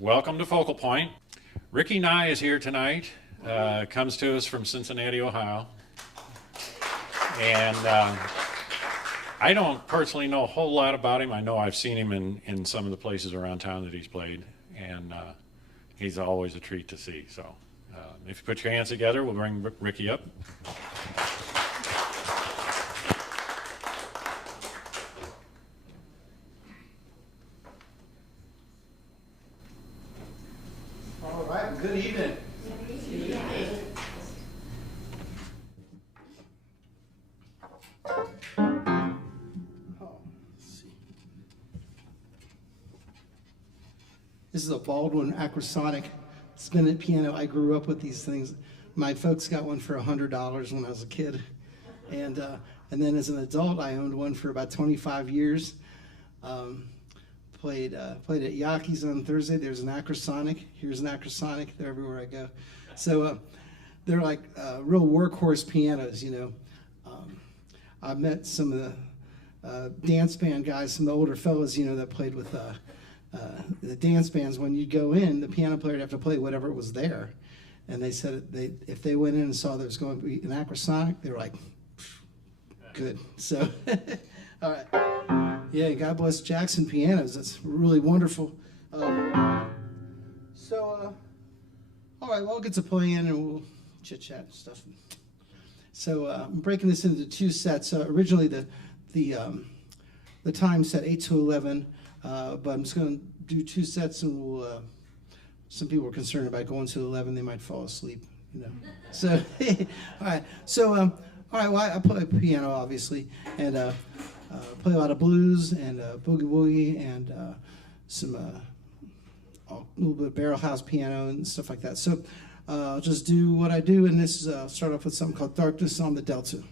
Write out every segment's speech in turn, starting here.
Welcome to Focal Point. Ricky Nye is here tonight, comes to us from Cincinnati, Ohio. And I don't personally know a whole lot about him. I know I've seen him in some of the places around town that he's played, and he's always a treat to see. So if you put your hands together, we'll bring Ricky up. All right, good evening. This is a Baldwin Acrosonic spinet piano. I grew up with these things. My folks got one for $100 when I was a kid, and then as an adult, I owned one for about 25 years. Played at Yancy's on Thursday. There's an Acrosonic. Here's an Acrosonic. They're everywhere I go. So they're like real workhorse pianos, you know. I met some of the dance band guys, some of the older fellas, you know, that played with the dance bands. When you'd go in, the piano player would have to play whatever was there. And they said if they went in and saw there was going to be an Acrosonic, they were like, good. So, all right. Yeah, God bless Jackson Pianos. That's really wonderful. All right, well, I'll get to play in and we'll chit-chat and stuff. So I'm breaking this into two sets. Originally, the time set 8 to 11, but I'm just going to do two sets, and we'll. Some people are concerned about going to 11; they might fall asleep, you know. So, all right. So, all right. Well, I play piano, obviously, and play a lot of blues and boogie woogie and some a little bit of barrel house piano and stuff like that. So I'll just do what I do, and this is start off with something called Darkness on the Delta.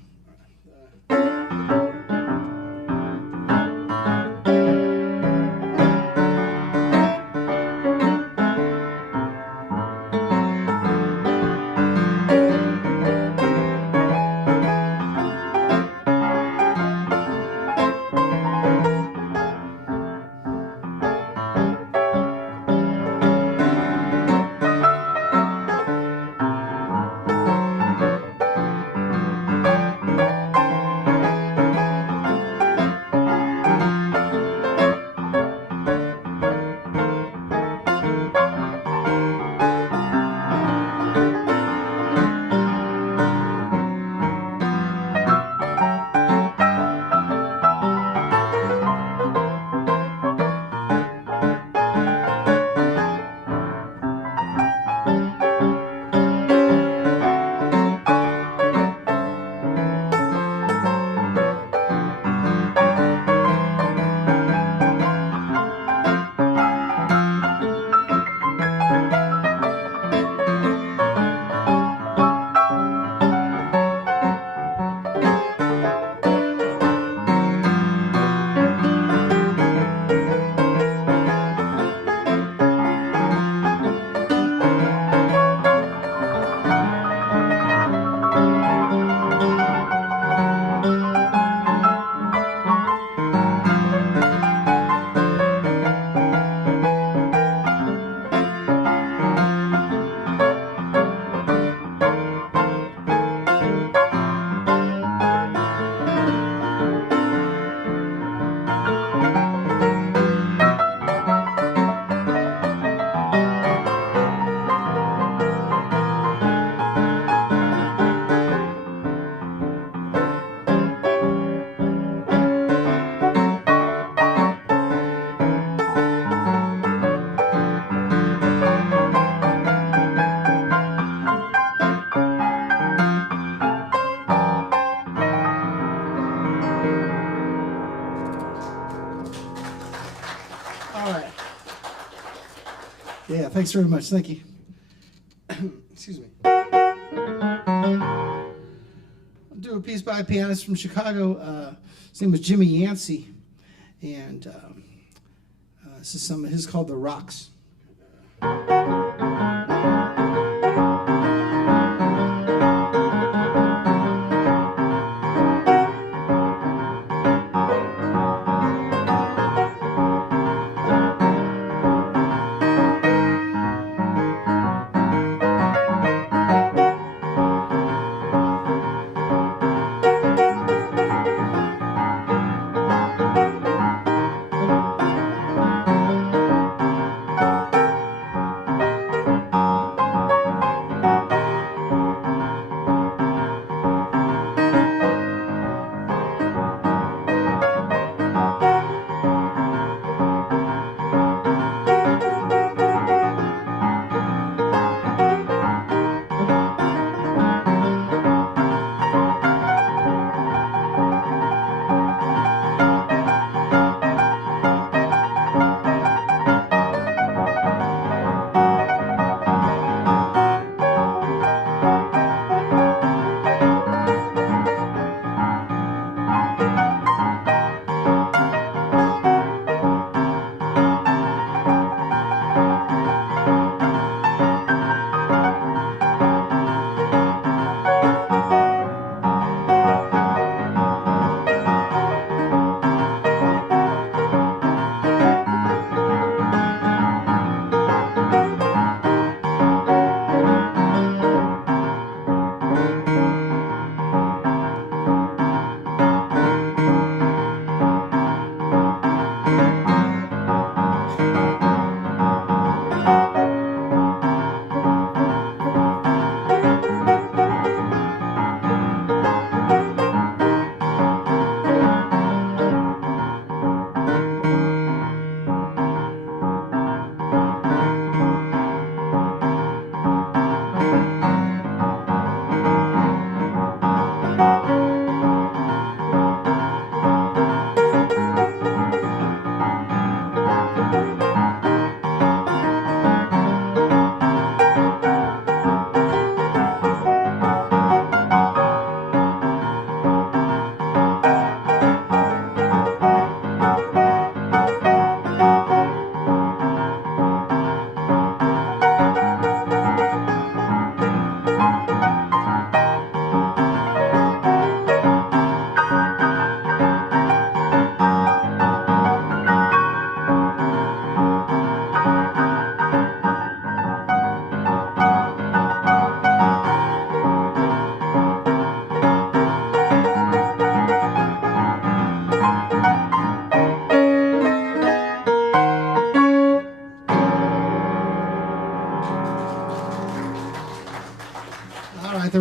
Yeah, thanks very much. Thank you. Excuse me. I'll do a piece by a pianist from Chicago. His name was Jimmy Yancy, and this is some of his called The Rocks.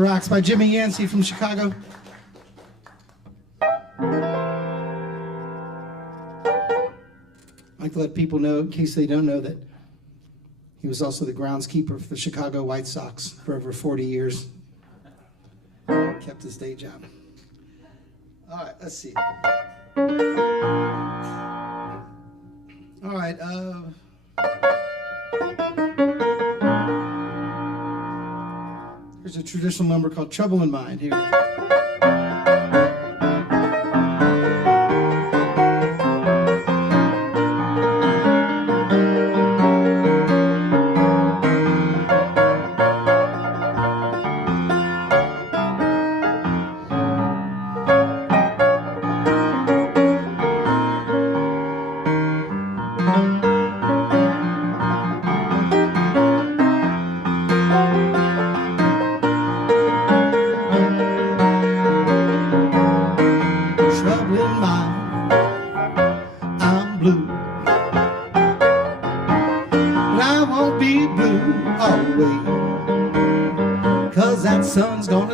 Rocks by Jimmy Yancy from Chicago. I'd like to let people know, in case they don't know, that he was also the groundskeeper for the Chicago White Sox for over 40 years. Kept his day job. All right, let's see. All right. Here's a traditional number called Trouble in Mind. Here.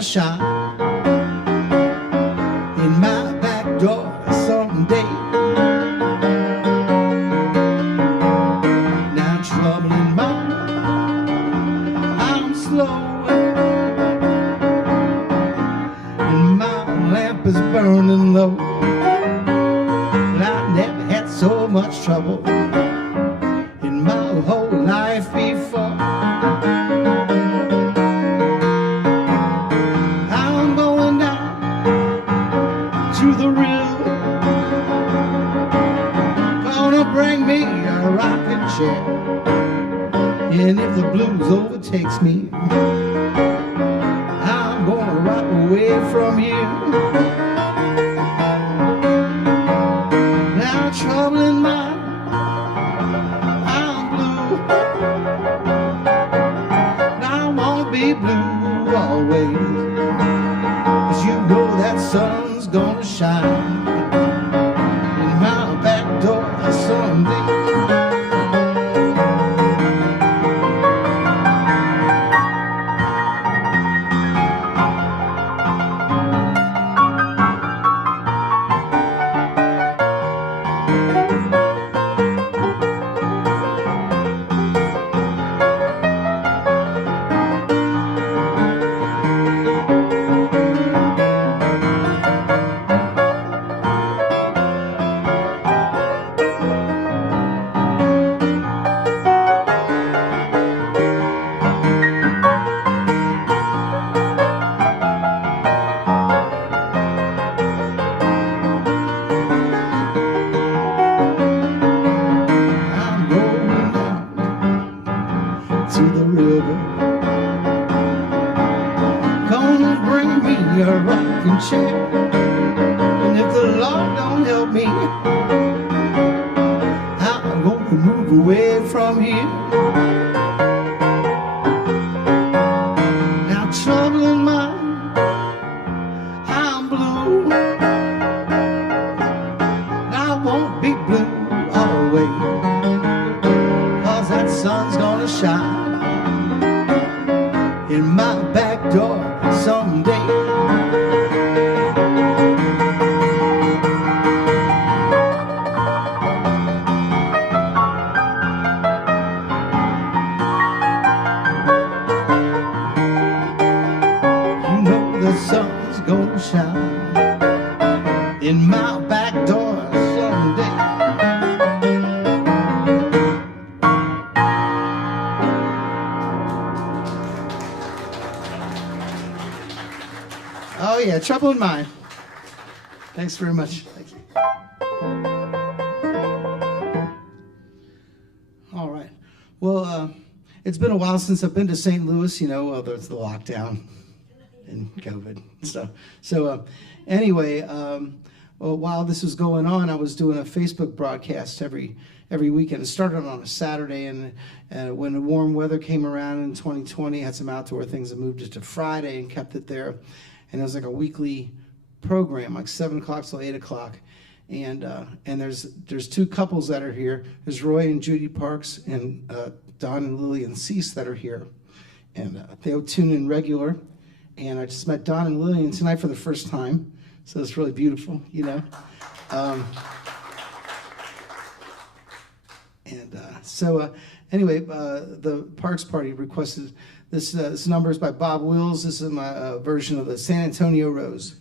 Shine in my back door someday. Now trouble in mind, I'm slow, and my lamp is burning low. But I never had so much trouble in my whole life before. And if the blues overtakes me, I'm gonna rock away from you. Now trouble in mind, I'm blue, and I won't be blue always, 'cause you know that sun's gonna shine in my back door someday. And if the Lord don't help me, I'm going to move away from here. Now trouble in mind, I'm blue, and I won't be blue always, 'cause that sun's gonna shine in my back door someday. In my back door someday. Oh yeah, Trouble in Mind. Thanks very much. Thank you. All right. Well, it's been a while since I've been to St. Louis. You know, there's the lockdown and COVID and stuff. So anyway, well, while this was going on, I was doing a Facebook broadcast every weekend. It started on a Saturday, and when the warm weather came around in 2020, had some outdoor things, and moved it to Friday and kept it there. And it was like a weekly program, like 7 o'clock till 8 o'clock. And there's two couples that are here. There's Roy and Judy Parks and Don and Lillian Cease that are here. And they'll tune in regular. And I just met Don and Lillian tonight for the first time, so it's really beautiful, you know. Anyway, the Parks Party requested this number is by Bob Wills. This is my version of the San Antonio Rose.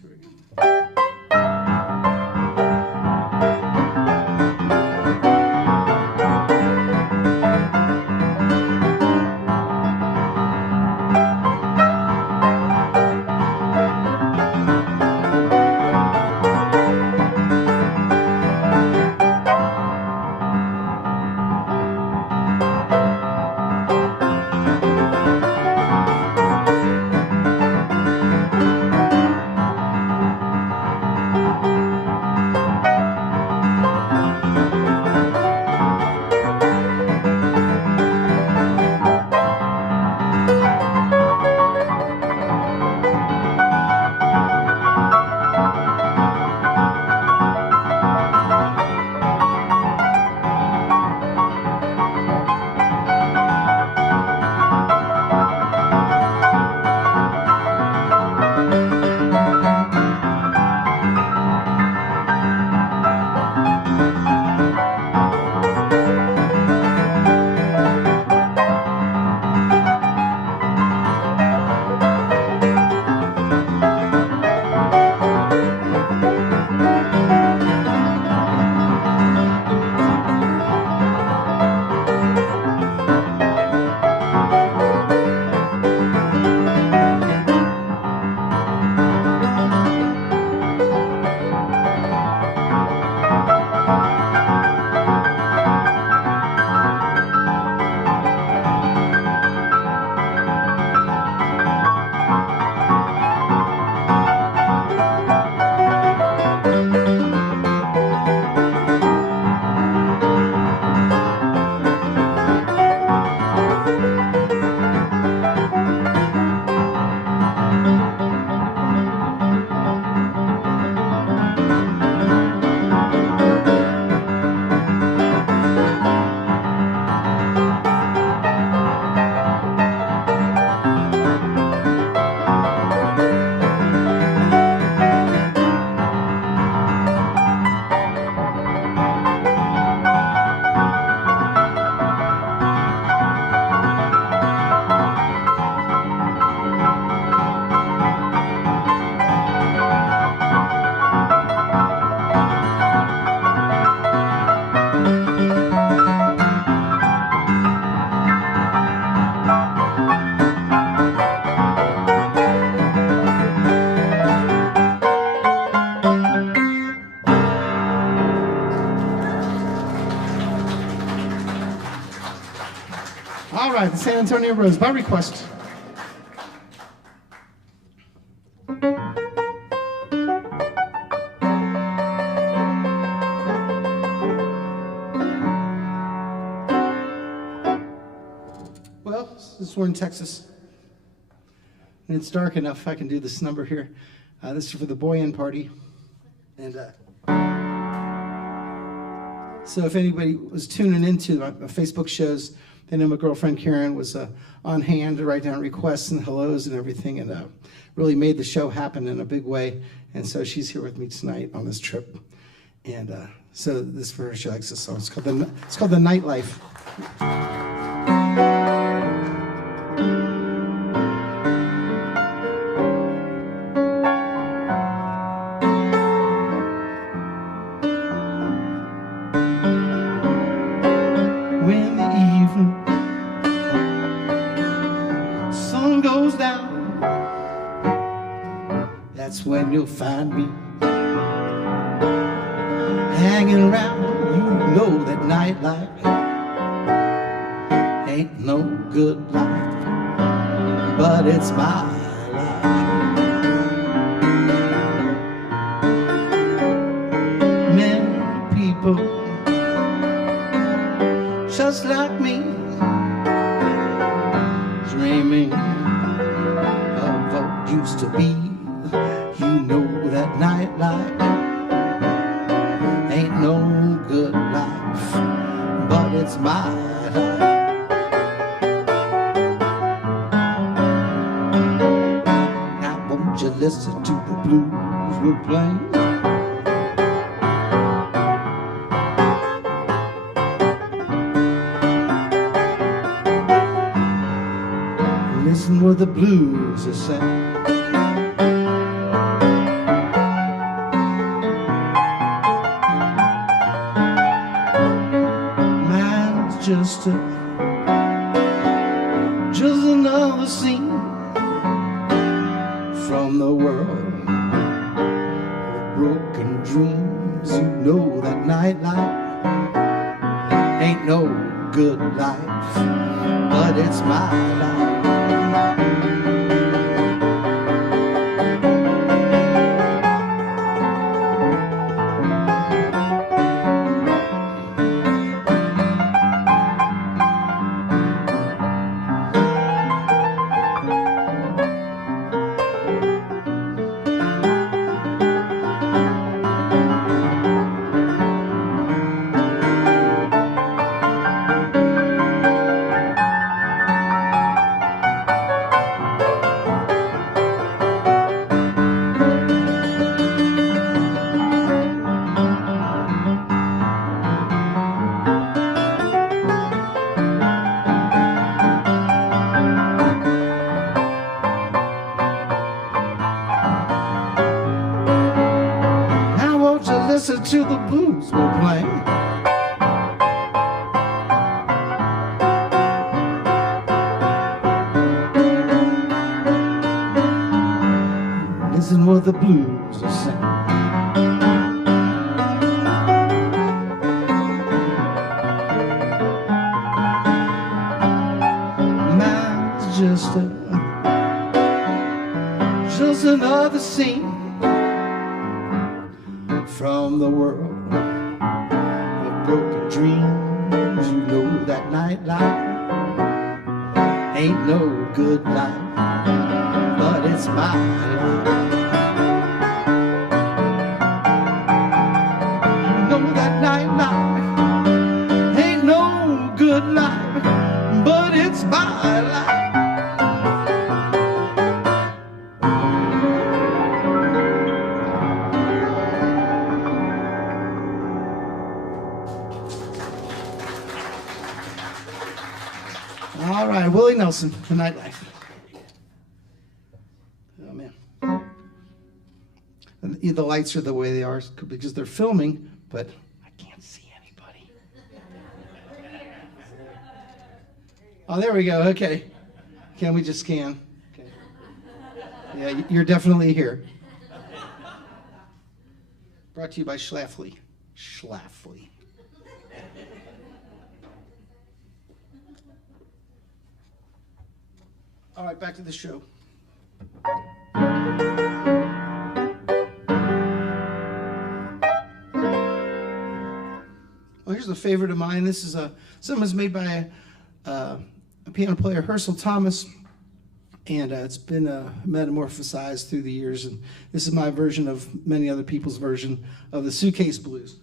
All right, the San Antonio Rose, by request. Well, since we're in Texas, and it's dark enough, I can do this number here. This is for the boy-in party. And so if anybody was tuning into my Facebook shows, they know my girlfriend Karen was on hand to write down requests and hellos and everything, and really made the show happen in a big way. And so she's here with me tonight on this trip. And so this for her, she likes this song. It's called the Nightlife. When the evening sun goes down, that's when you'll find me hanging around. You know that nightlife ain't no good life, but it's my life. Many people just like me, dreaming of what used to be. You know that nightlife ain't no good life, but it's my life. won't you listen to the blues we're playing? Listen what the blues are saying. Mine's just another scene from the world of broken dreams. You know that nightlife ain't no good life, but it's my life. Listen to the blues we're playing. Listen what the blues are saying. Mine's just another scene from the world of broken dreams. You know that nightlife ain't no good life, but it's my life. You know that nightlife ain't no good life, but it's my life. All right, Willie Nelson, The Nightlife. Oh, man. And the lights are the way they are because they're filming, but I can't see anybody. Oh, there we go. Okay. Can we just scan? Okay. Yeah, you're definitely here. Brought to you by Schlafly. Schlafly. All right, back to the show. Well, here's a favorite of mine. This is something that's made by a piano player, Herschel Thomas, and it's been metamorphosized through the years. And this is my version of many other people's version of the Suitcase Blues.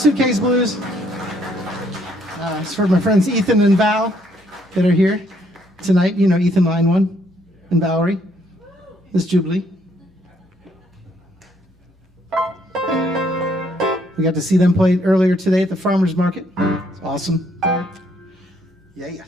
Suitcase Blues. It's for my friends Ethan and Val that are here tonight. You know Ethan, line 1, and Valerie. This Jubilee. We got to see them play earlier today at the farmer's market. It's awesome. Yeah.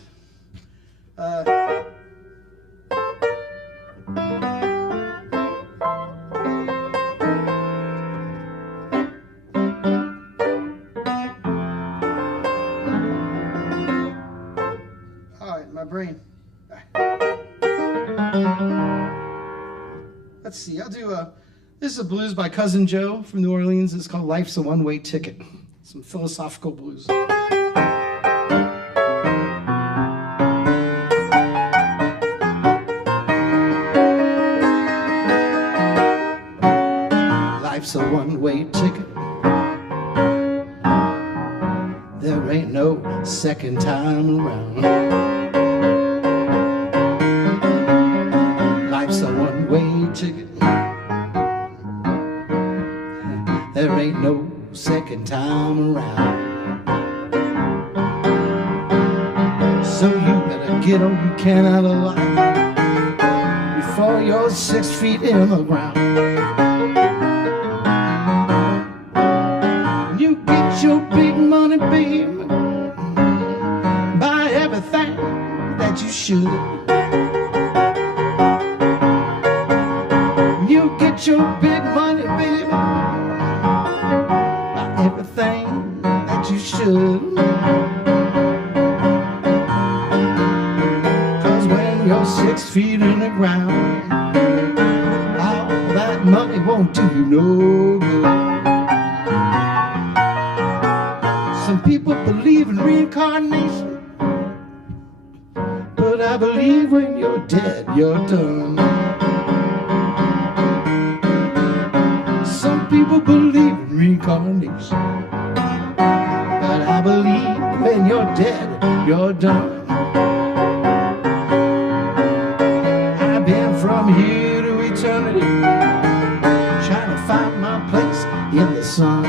All right, my brain. Let's see, I'll do this is a blues by Cousin Joe from New Orleans. It's called Life's a One-Way Ticket. Some philosophical blues. Life's a one-way ticket. There ain't no second time around. Life's a one-way ticket. There ain't no second time around. So you better get all you can out of life before you're 6 feet in the ground. You get your big money, baby, buy everything that you should. You get your big money, baby, everything that you should. 'Cause when you're 6 feet in the ground, all that money won't do you no good. Some people believe in reincarnation, but I believe when you're dead, you're done. Some people believe in reincarnation, but I believe when you're dead, you're done. I've been from here to eternity, trying to find my place in the sun.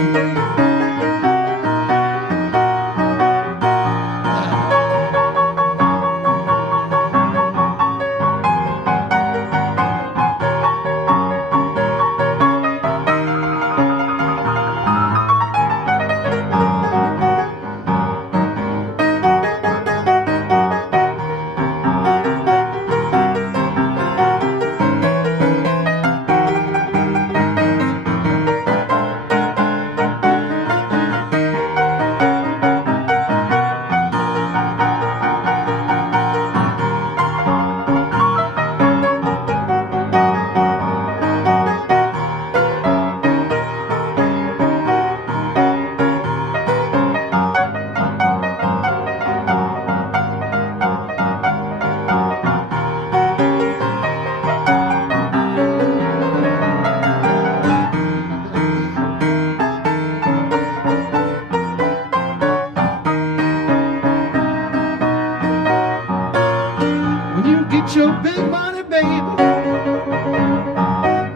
Your big money, baby,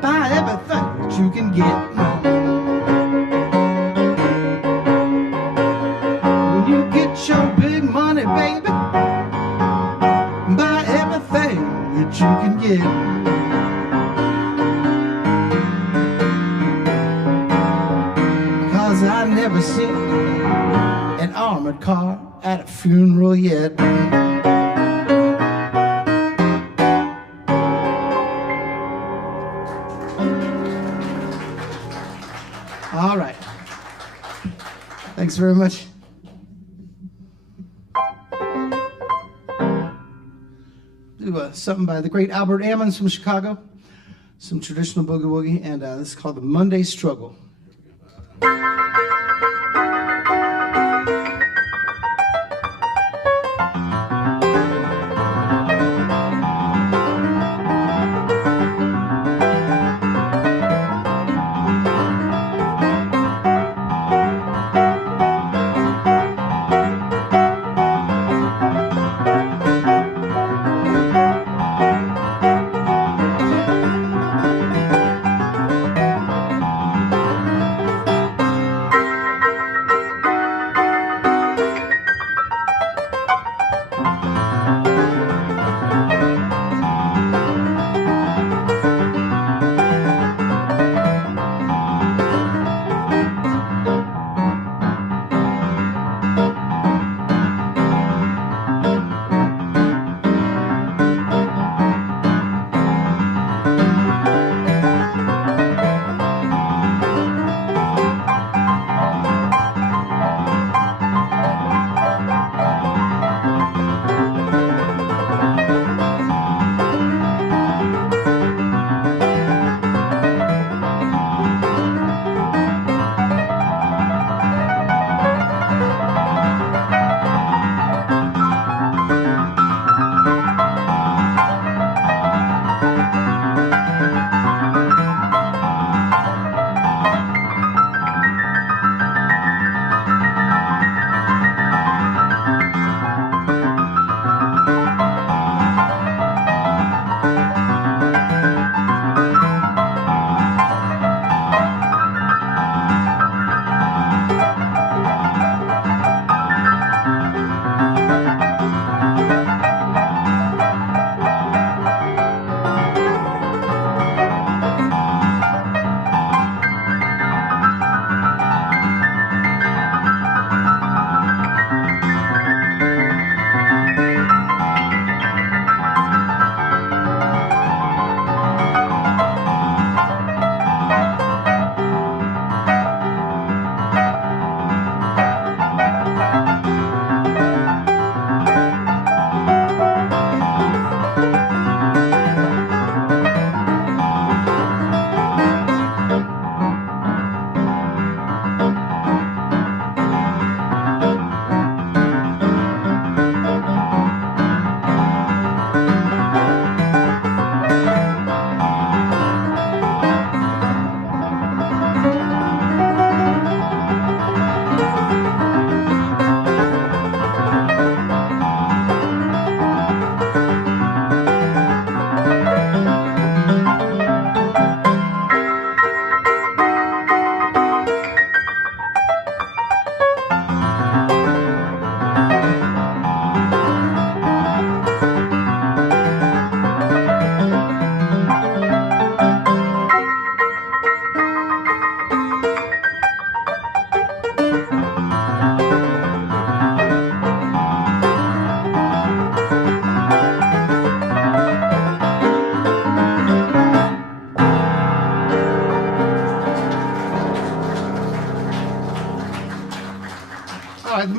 buy everything that you can get. When you get your big money, baby, buy everything that you can get. 'Cause I never seen an armored car at a funeral yet. All right. Thanks very much. Do something by the great Albert Ammons from Chicago, some traditional boogie woogie, and this is called the Monday Struggle.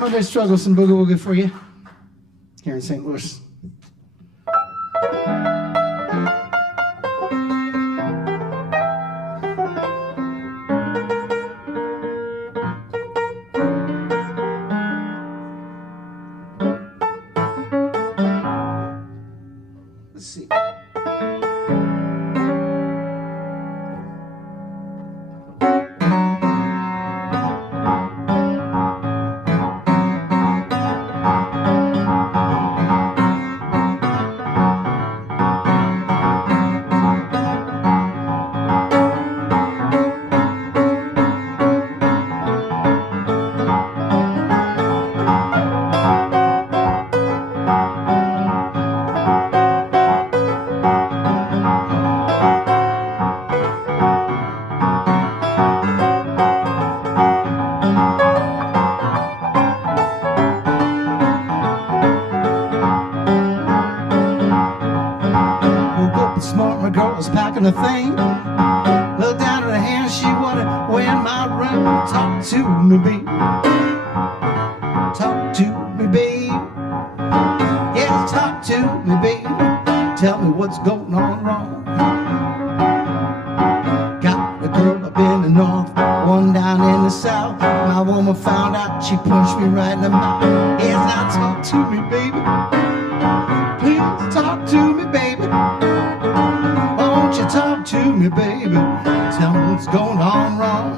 Holiday Struggle, some boogie woogie for you here in St. Louis. Let's see. A thing. Look down at her hand, she wanna wear my ring. Talk to me, baby. Talk to me, baby. Yes, talk to me, baby. Tell me what's going on wrong. Got a girl up in the north, one down in the south. My woman found out, she punched me right in the mouth. Yes, now talk to me, baby. Please talk to me, baby. Won't you talk to me, baby? Tell me what's going on wrong.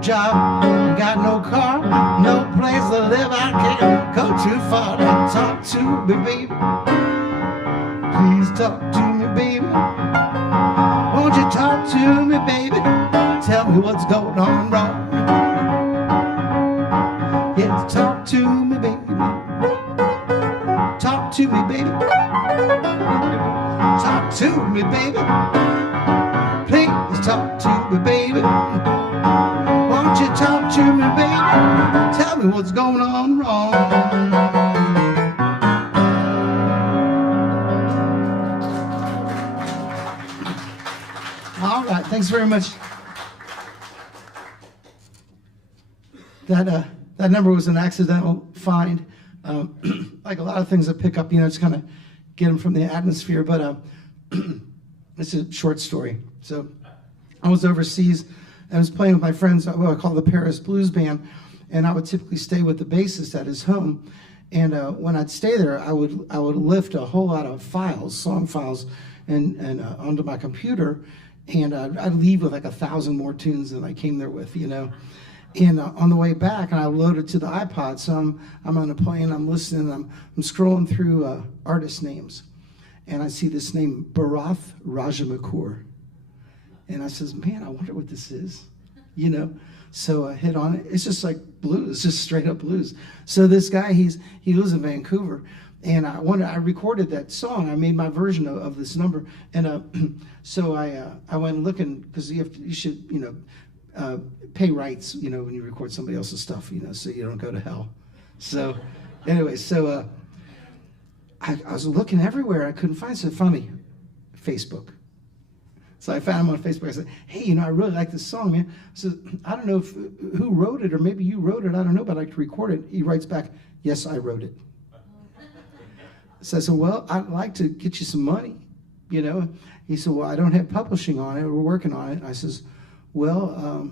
Job, got no car, no place to live. I can't go too far to talk to me, baby. Please talk to me, baby. Won't you talk to me, baby? Tell me what's going on wrong. Yes, talk to me, baby. Talk to me, baby. Talk to me, baby. Please talk to me, baby. Won't you talk to me, baby? Tell me what's going on wrong. All right, thanks very much. That number was an accidental find. Like a lot of things I pick up, just kind of get them from the atmosphere. But it's a short story. So I was overseas. I was playing with my friends, what I call the Paris Blues Band, and I would typically stay with the bassist at his home. And when I'd stay there, I would lift a whole lot of files, song files, and onto my computer, and I'd leave with like 1,000 more tunes than I came there with, And on the way back, and I loaded to the iPod, so I'm on a plane, I'm listening, I'm scrolling through artist names, and I see this name, Bharath Rajamakour. And I says, man, I wonder what this is, So I hit on it. It's just like blues, just straight up blues. So this guy, he lives in Vancouver, and I recorded that song. I made my version of this number, and so I went looking because you should pay rights, when you record somebody else's stuff, so you don't go to hell. So anyway, I was looking everywhere. I couldn't find it. So finally, Facebook. So I found him on Facebook. I said, hey, you know, I really like this song, man. I said, I don't know who wrote it, or maybe you wrote it. I don't know, but I'd like to record it. He writes back, yes, I wrote it. So I said, well, I'd like to get you some money, you know. He said, well, I don't have publishing on it. We're working on it. And I says, well,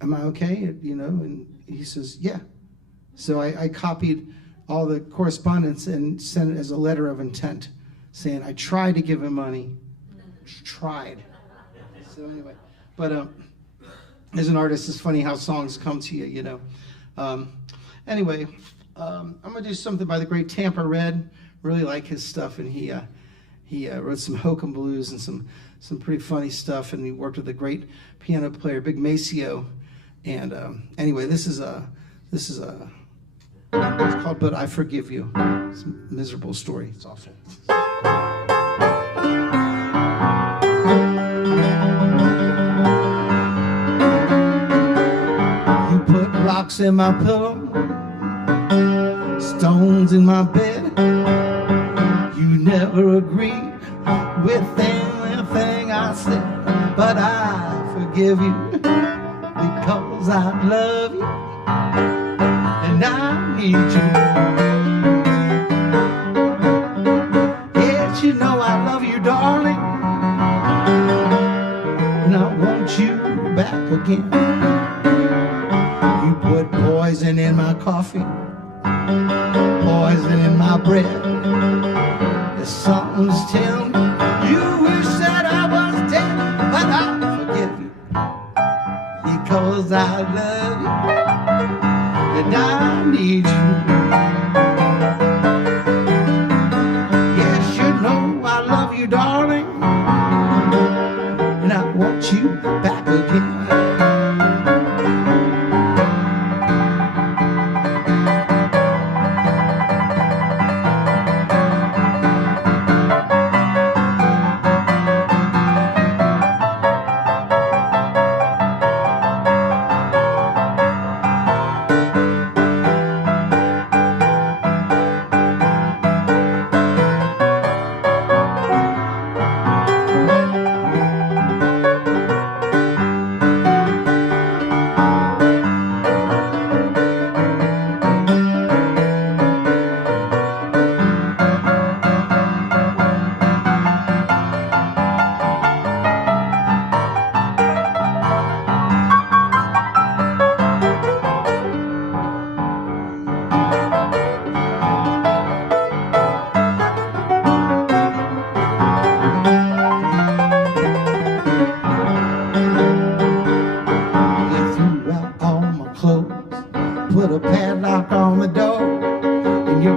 am I okay? You know, and he says, yeah. So I copied all the correspondence and sent it as a letter of intent, saying I tried to give him money. Tried. So anyway, but as an artist, it's funny how songs come to you, you know. Anyway, I'm gonna do something by the great Tampa Red. Really like his stuff, and he wrote some hokum blues and some pretty funny stuff, and he worked with a great piano player, Big Maceo. And anyway, this is it's called "But I Forgive You." It's a miserable story. It's awful. Rocks in my pillow, stones in my bed. You never agreed with anything I said, but I forgive you because I love you and I need you. Yes, you know I love you, darling, and I want you back again. You put poison in my coffee, poison in my bread. If something's telling me you wish that I was dead, but I forgive you because I love you and I need you. Yes, you know I love you, darling, and I want you back again.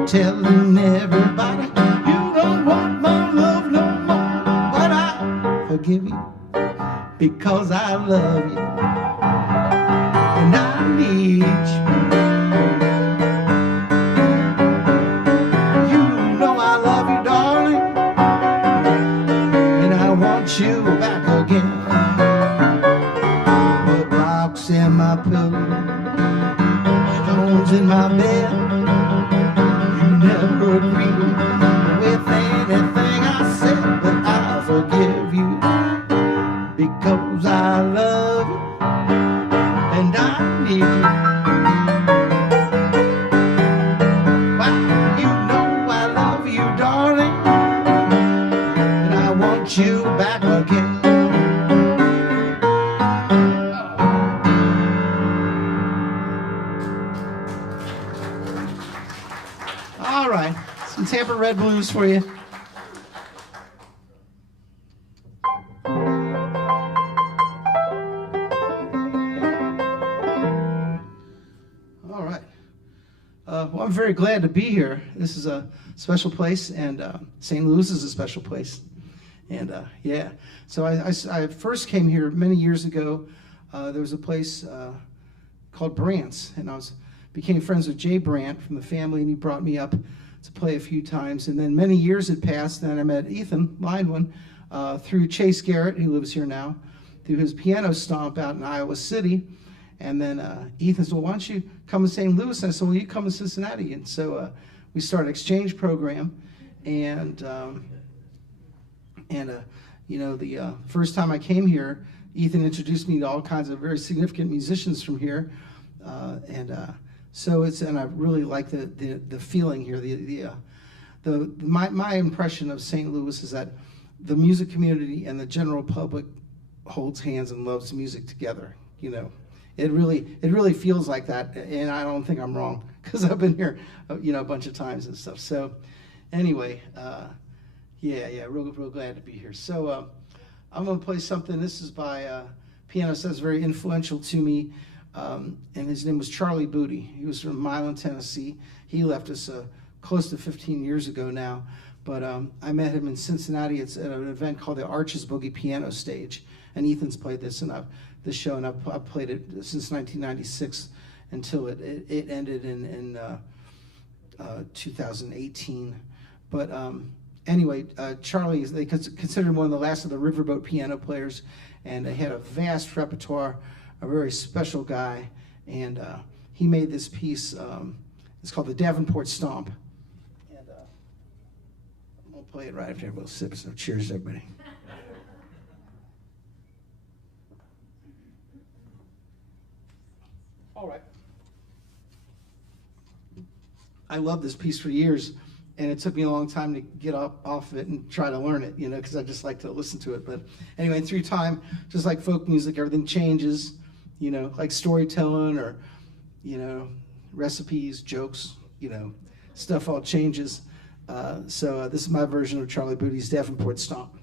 Telling everybody you don't want my love no more, but I forgive you because I love you and I need you. You know I love you, darling, and I want you back again. Put rocks in my pillow, stones in my bed. Never agree with anything I said, but I forgive you because I love you and I need you. Well, you know I love you, darling, and I want you back again. All right, some Tampa Red Blues for you. All right. Well, I'm very glad to be here. This is a special place, and St. Louis is a special place. And yeah, so I first came here many years ago. There was a place called Brant's, and became friends with Jay Brandt from the family, and he brought me up to play a few times. And then many years had passed, and I met Ethan Lineman through Chase Garrett, who lives here now, through his piano stomp out in Iowa City. And then Ethan said, well, why don't you come to St. Louis? And I said, well, you come to Cincinnati. And so we started an exchange program, and You know, the first time I came here, Ethan introduced me to all kinds of very significant musicians from here, so and I really like the feeling here. My impression of St. Louis is that the music community and the general public holds hands and loves music together. You know, it really feels like that, and I don't think I'm wrong because I've been here, you know, a bunch of times and stuff. So, anyway, real glad to be here. So, I'm gonna play something. This is by a pianist that's very influential to me, and his name was Charlie Booty. He was from Milan, Tennessee. He left us close to 15 years ago now, but I met him in Cincinnati. It's at an event called the Blues Boogie Piano Stage, and Ethan's played this this show, and I've played it since 1996 until it ended in 2018. But anyway, Charlie, they consider him one of the last of the riverboat piano players, and he had a vast repertoire, a very special guy, and he made this piece. It's called the Davenport Stomp, and I'm gonna play it right after everybody sips. So cheers, everybody. All right. I loved this piece for years, and it took me a long time to get off of it and try to learn it, you know, because I just like to listen to it. But anyway, through time, just like folk music, everything changes, you know, like storytelling or, you know, recipes, jokes, you know, stuff all changes. So this is my version of Charlie Booty's Davenport Stomp.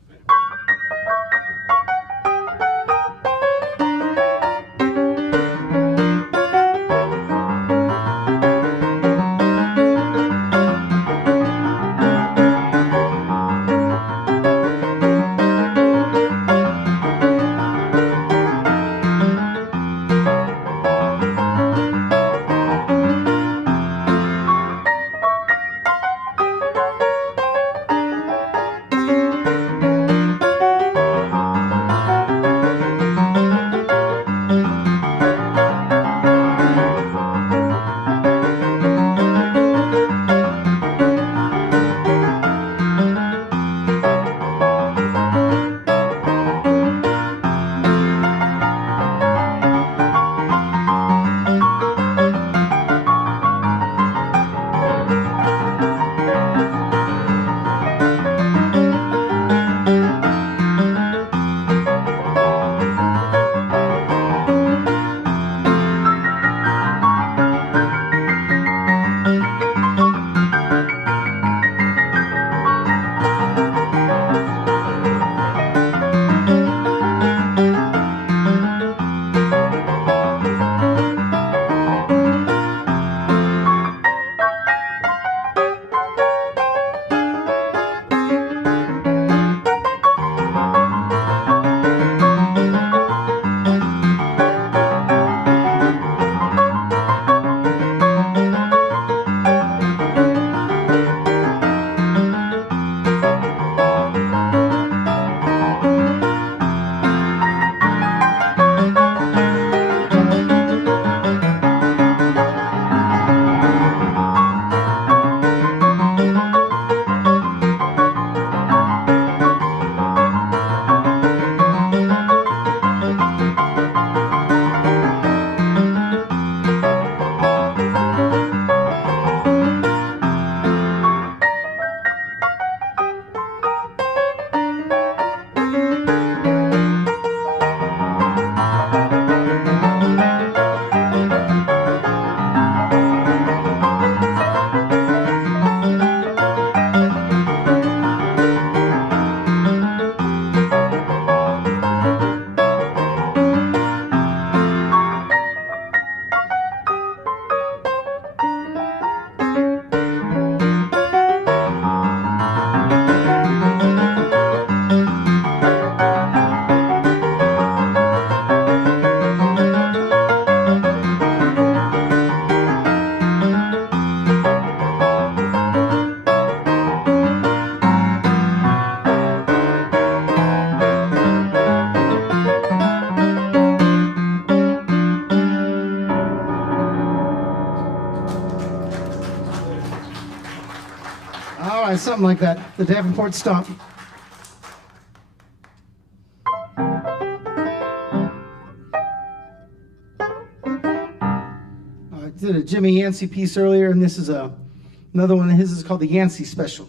Something like that, the Davenport Stomp. did a Jimmy Yancy piece earlier, and this is another one of his. Is called the Yancy Special.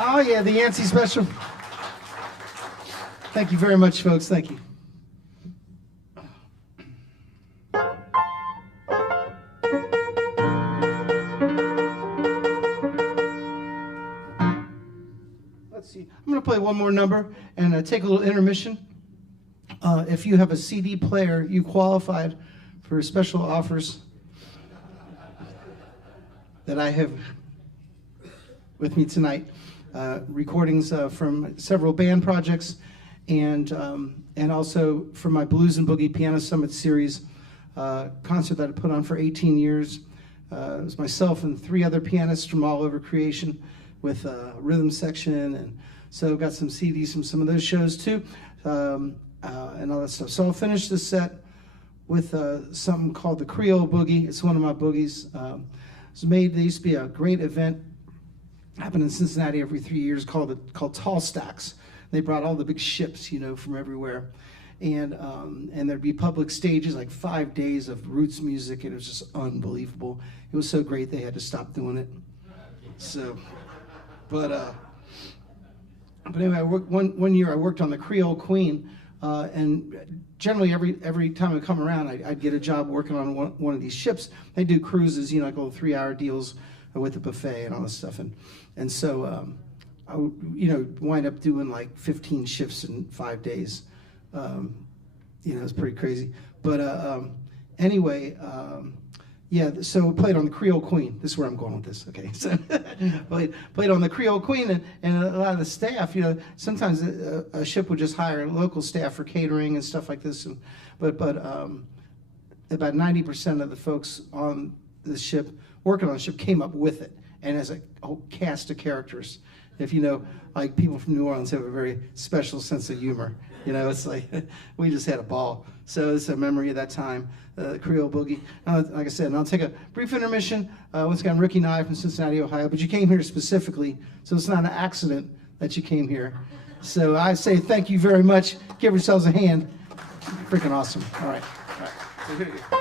Oh, yeah, the Yancy Special. Thank you very much, folks. Thank you. Let's see. I'm going to play one more number and take a little intermission. If you have a CD player, you qualified for special offers that I have with me tonight. Recordings from several band projects and also from my Blues and Boogie Piano Summit series concert that I put on for 18 years. It was myself and 3 other pianists from all over creation with a rhythm section, and so got some CDs from some of those shows too, and all that stuff. So I'll finish this set with something called the Creole Boogie. It's one of my boogies. There used to be a great event happened in Cincinnati every 3 years called Tall Stacks. They brought all the big ships, you know, from everywhere, and there'd be public stages, like 5 days of roots music, and it was just unbelievable. It was so great they had to stop doing it. So, but anyway, one year I worked on the Creole Queen And generally, every time I come around, I'd get a job working on one of these ships. They do cruises, like little 3-hour deals with a buffet and all this stuff. And so I would, wind up doing like 15 shifts in 5 days. It's pretty crazy. But anyway, yeah, so played on the Creole Queen. This is where I'm going with this, okay? So played on the Creole Queen, and a lot of the staff, sometimes a ship would just hire local staff for catering and stuff like this. But about 90% of the folks on the ship, working on the ship, came up with it, and as a whole cast of characters. If like people from New Orleans have a very special sense of humor. It's like we just had a ball. So it's a memory of that time, Creole Boogie. Like I said, and I'll take a brief intermission. Once again, Ricky Nye from Cincinnati, Ohio. But you came here specifically, so it's not an accident that you came here. So I say thank you very much. Give yourselves a hand. Freaking awesome. All right. So here you go.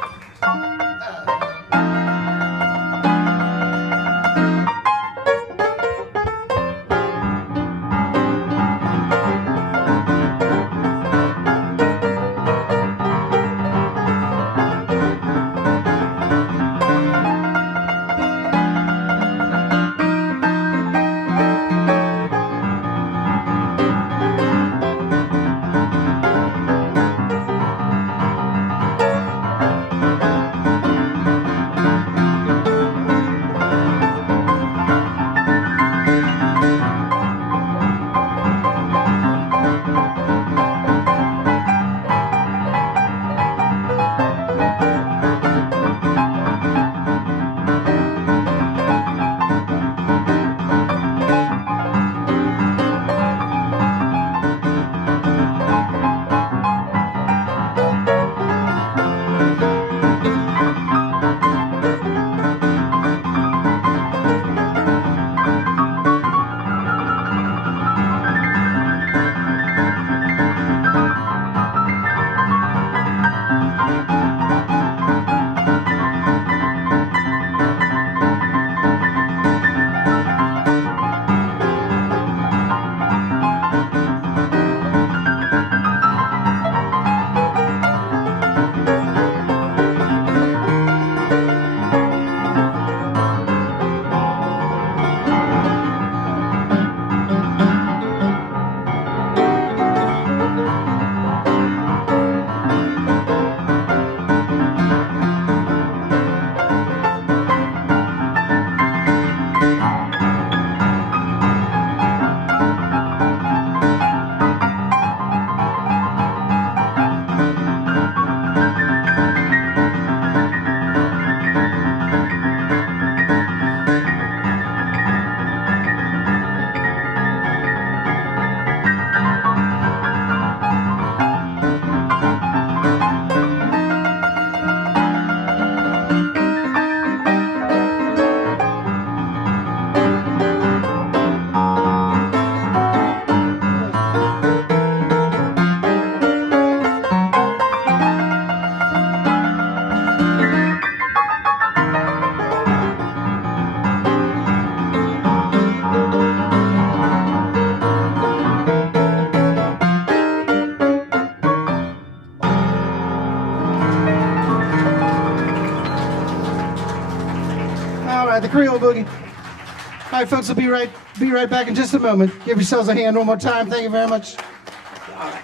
The Creole Boogie. All right, folks, we'll be right back in just a moment. Give yourselves a hand one more time. Thank you very much. All right.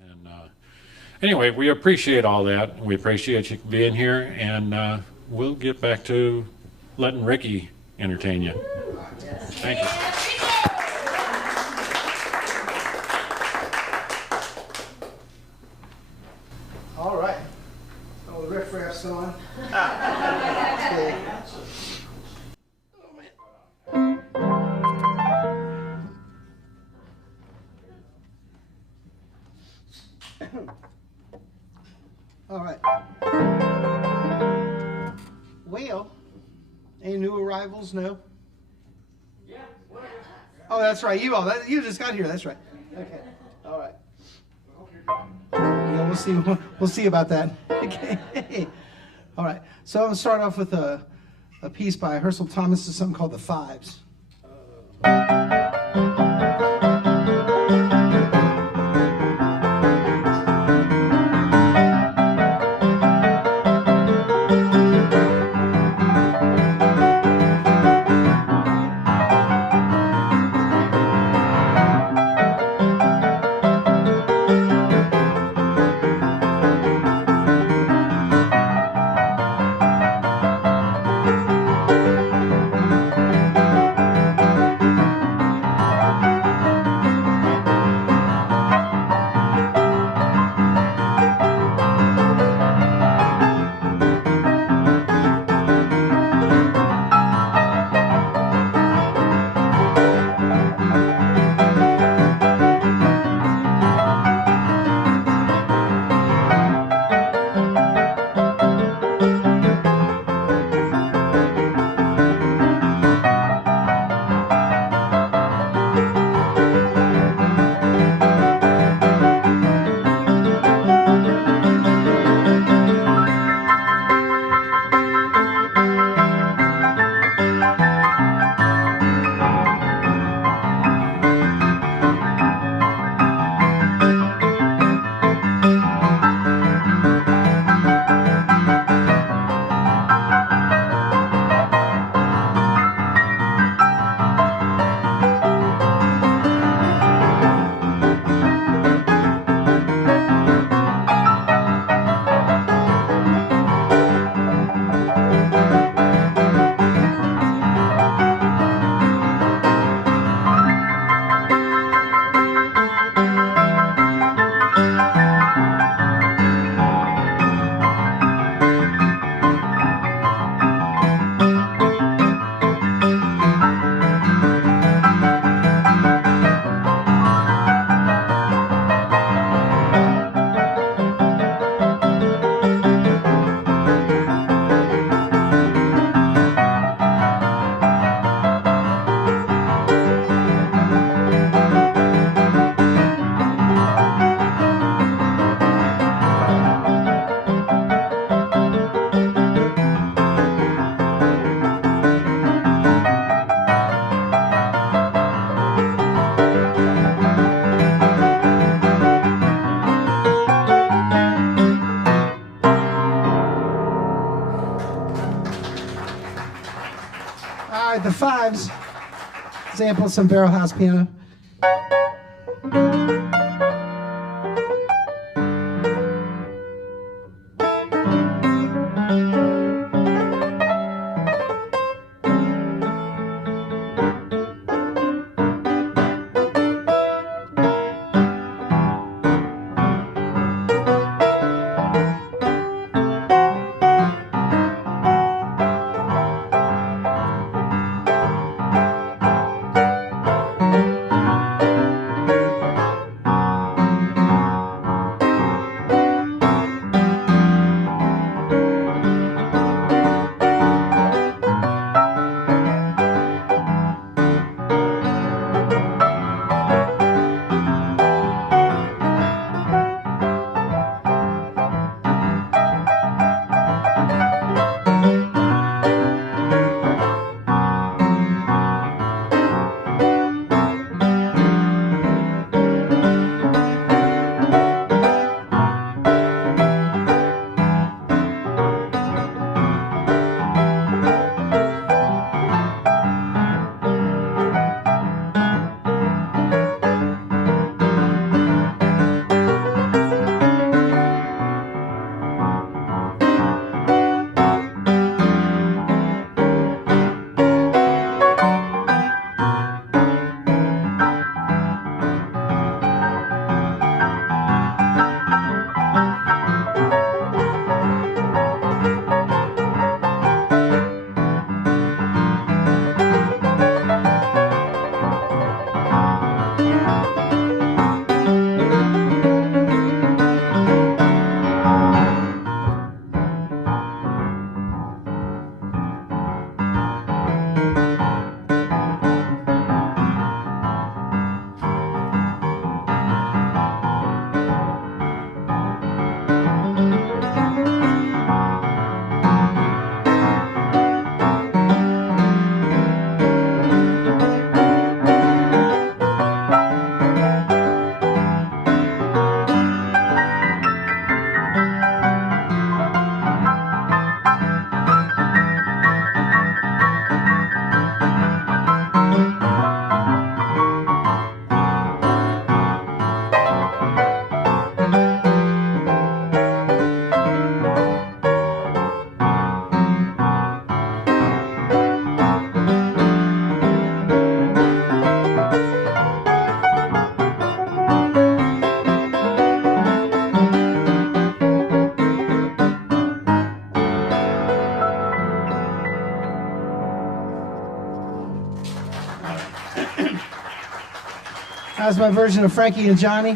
And anyway, we appreciate all that. We appreciate you being here, and we'll get back to letting Ricky entertain you. Thank you. All right. Oh, the riff-raff's on. Okay. Oh, man. All right. Well, any new arrivals? No? Yeah. Oh, that's right. You just got here. That's right. Okay. All right. Yeah, we'll see about that. Okay. All right. So I'm gonna start off with a piece by Herschel Thomas, is something called the Fives. The Fives, example, some barrel house piano. How's my version of Frankie and Johnny? I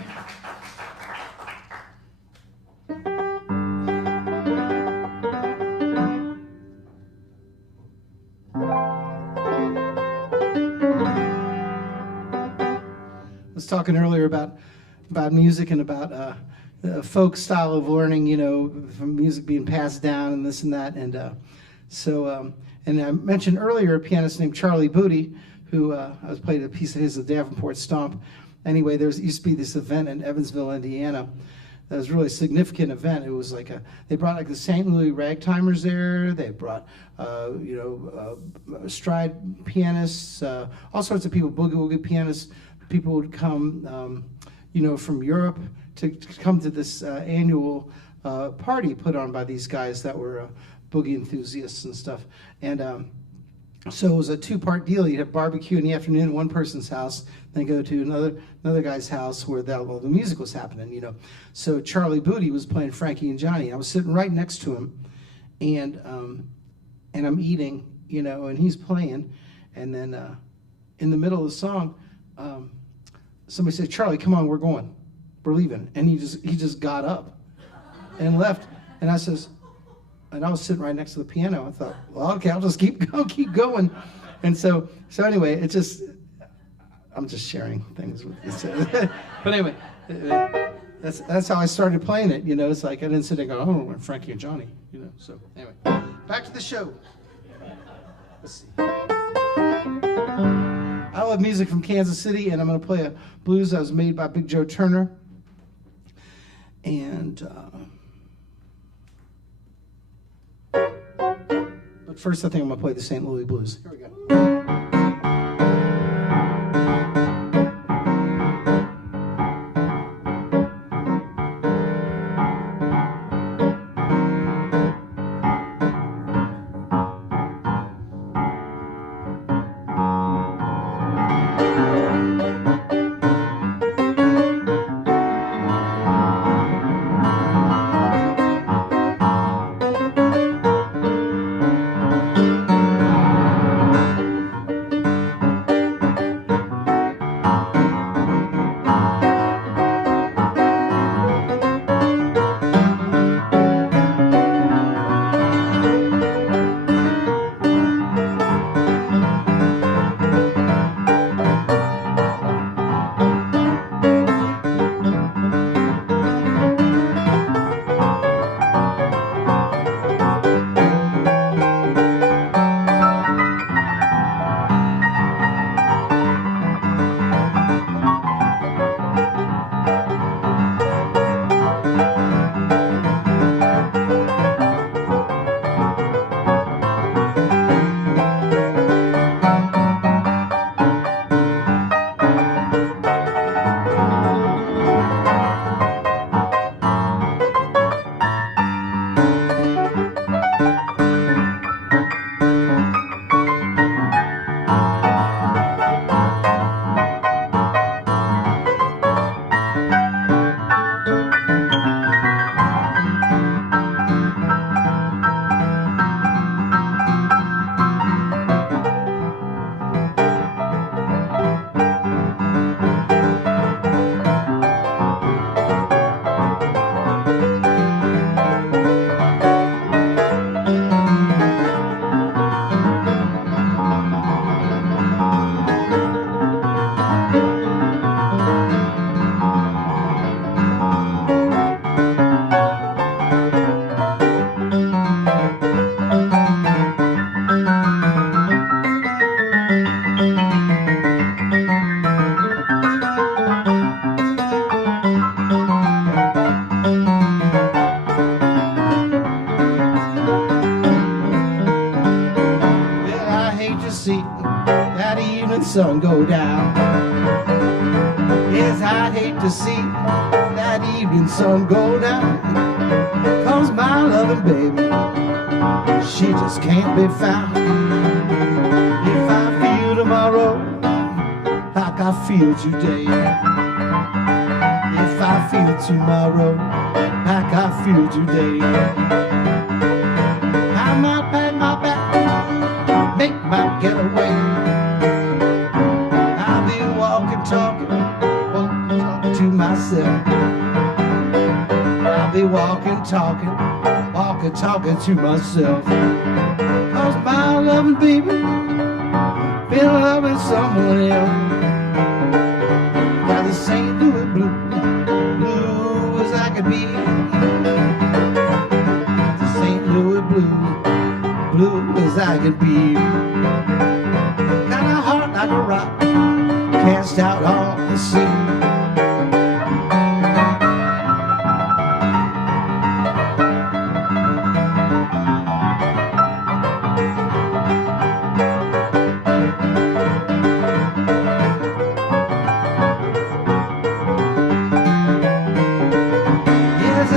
was talking earlier about music and about folk style of learning, you know, from music being passed down and this and that. And and I mentioned earlier a pianist named Charlie Booty, who I was playing a piece of his, the Davenport Stomp. Anyway, there used to be this event in Evansville, Indiana. That was a really significant event. It was like they brought like the St. Louis Ragtimers there. They brought, stride pianists, all sorts of people, boogie woogie pianists. People would come, from Europe to come to this annual party put on by these guys that were boogie enthusiasts and stuff. And so it was a two-part deal. You'd have barbecue in the afternoon at one person's house, then go to another guy's house where the music was happening, you know. So Charlie Booty was playing Frankie and Johnny. I was sitting right next to him, and I'm eating, you know, and he's playing. And then in the middle of the song, somebody said, "Charlie, come on, we're going. We're leaving." And he just got up and left. And I says, and I was sitting right next to the piano. I thought, well, okay, I'll just keep going. And so anyway, I'm just sharing things with you. But anyway, that's how I started playing it. You know, it's like I didn't sit there and go, "Oh, we're Frankie and Johnny," you know. So anyway, back to the show. Let's see. I love music from Kansas City, and I'm going to play a blues that was made by Big Joe Turner. And but first, I think I'm going to play the St. Louis Blues. Here we go. Sun go down. Yes, I'd hate to see that evening sun go down. 'Cause my loving baby, she just can't be found. If I feel tomorrow like I feel today, if I feel tomorrow like I feel today, I might pack my bag, make my getaway. Talking talking to myself. Cause my loving baby been loving someone else. Got the St. Louis blue as I could be. The St. Louis blue as I could be. Got a heart like a rock, cast out on the sea.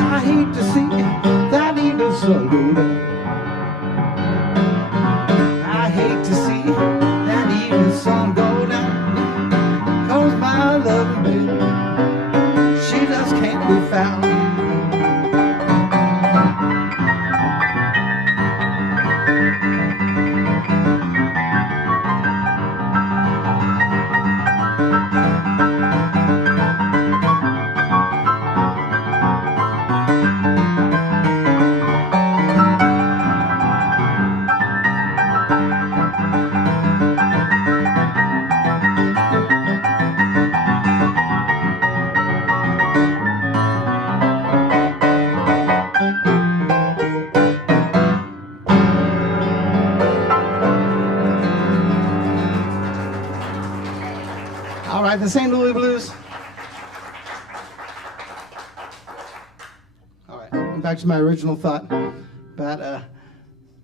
I hate to see that evening sun go down, cause my loving baby, she just can't be found. The St. Louis Blues. All right, back to my original thought about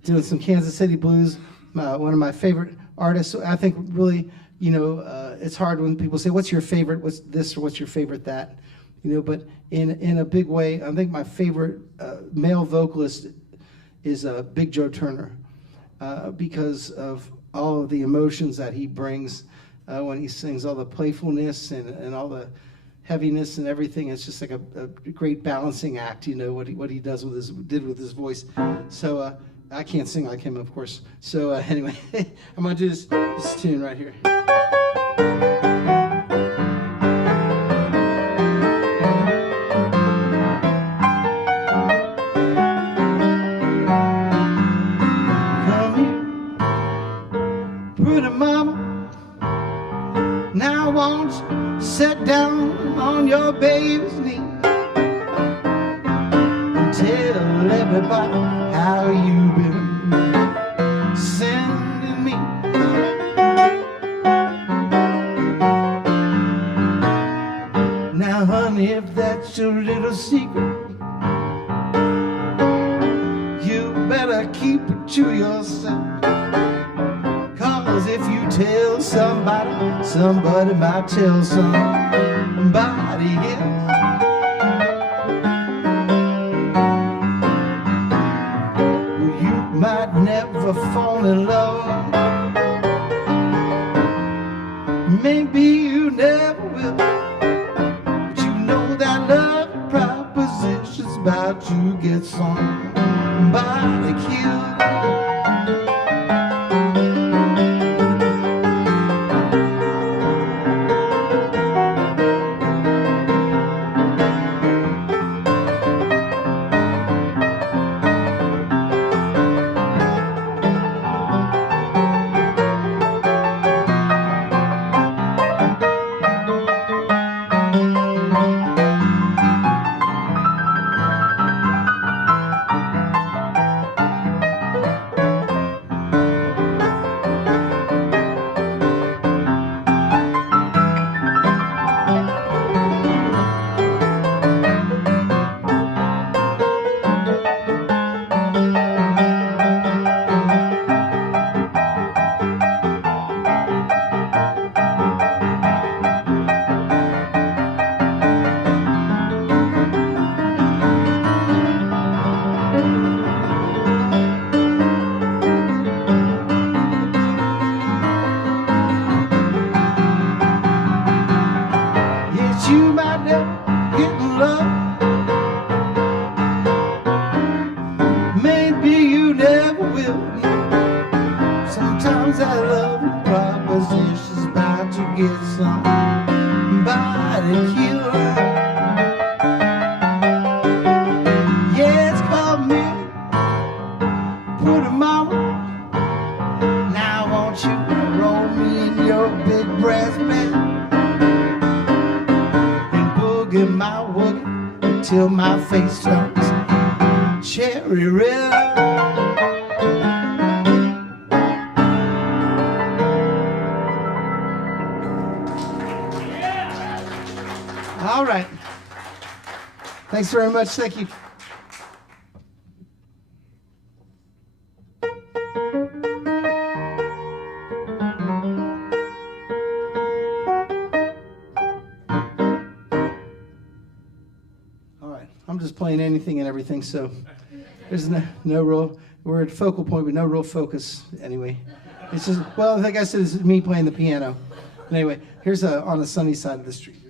doing some Kansas City blues. One of my favorite artists. I think really, it's hard when people say, "What's your favorite? What's this or what's your favorite that?" But in a big way, I think my favorite male vocalist is Big Joe Turner because of all of the emotions that he brings. When he sings, all the playfulness and all the heaviness and everything, it's just like a great balancing act. What he does did with his voice. So I can't sing like him, of course. So anyway, I'm gonna do this tune right here. Sit down on your baby's knee and tell everybody how you've been sending me. Now, honey, if that's your little secret, you better keep it to yourself. Cause if you tell somebody might tell somebody else. Well, you might never fall in love. Maybe you never will. But you know that love proposition's about to get somebody killed. Yeah. for tomorrow. Now won't you roll me in your big brass band and boogie my woogie until my face turns cherry red. All right. Thanks very much. Thank you. All right. I'm just playing anything and everything, so there's no real, we're at focal point, but no real focus anyway. It's just, well, like I said, it's me playing the piano. Anyway, here's On the Sunny Side of the Street.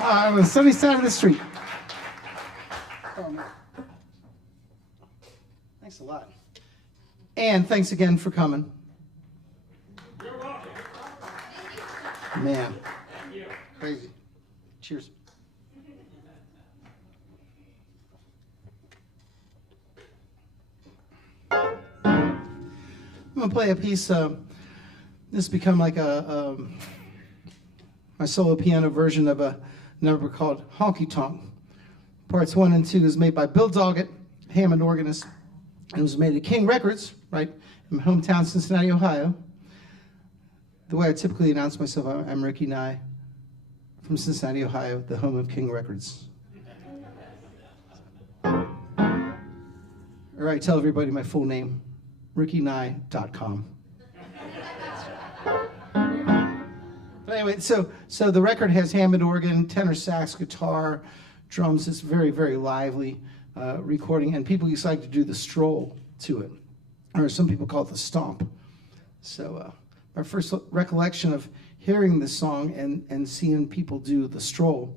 On the sunny side of the street. Oh, man. Thanks a lot. And thanks again for coming. You're welcome. Man. Crazy. Cheers. I'm going to play a piece. This has become like my solo piano version of a number called Honky Tonk. Parts 1 and 2 is made by Bill Doggett, Hammond organist, and it was made at King Records, right, in my hometown, Cincinnati, Ohio. The way I typically announce myself, I'm Ricky Nye from Cincinnati, Ohio, the home of King Records. All right, tell everybody my full name, rickynye.com. But anyway, so the record has Hammond organ, tenor sax, guitar, drums. It's very, very lively recording, and people used to like to do the stroll to it, or some people call it the stomp. So our first recollection of hearing this song and seeing people do the stroll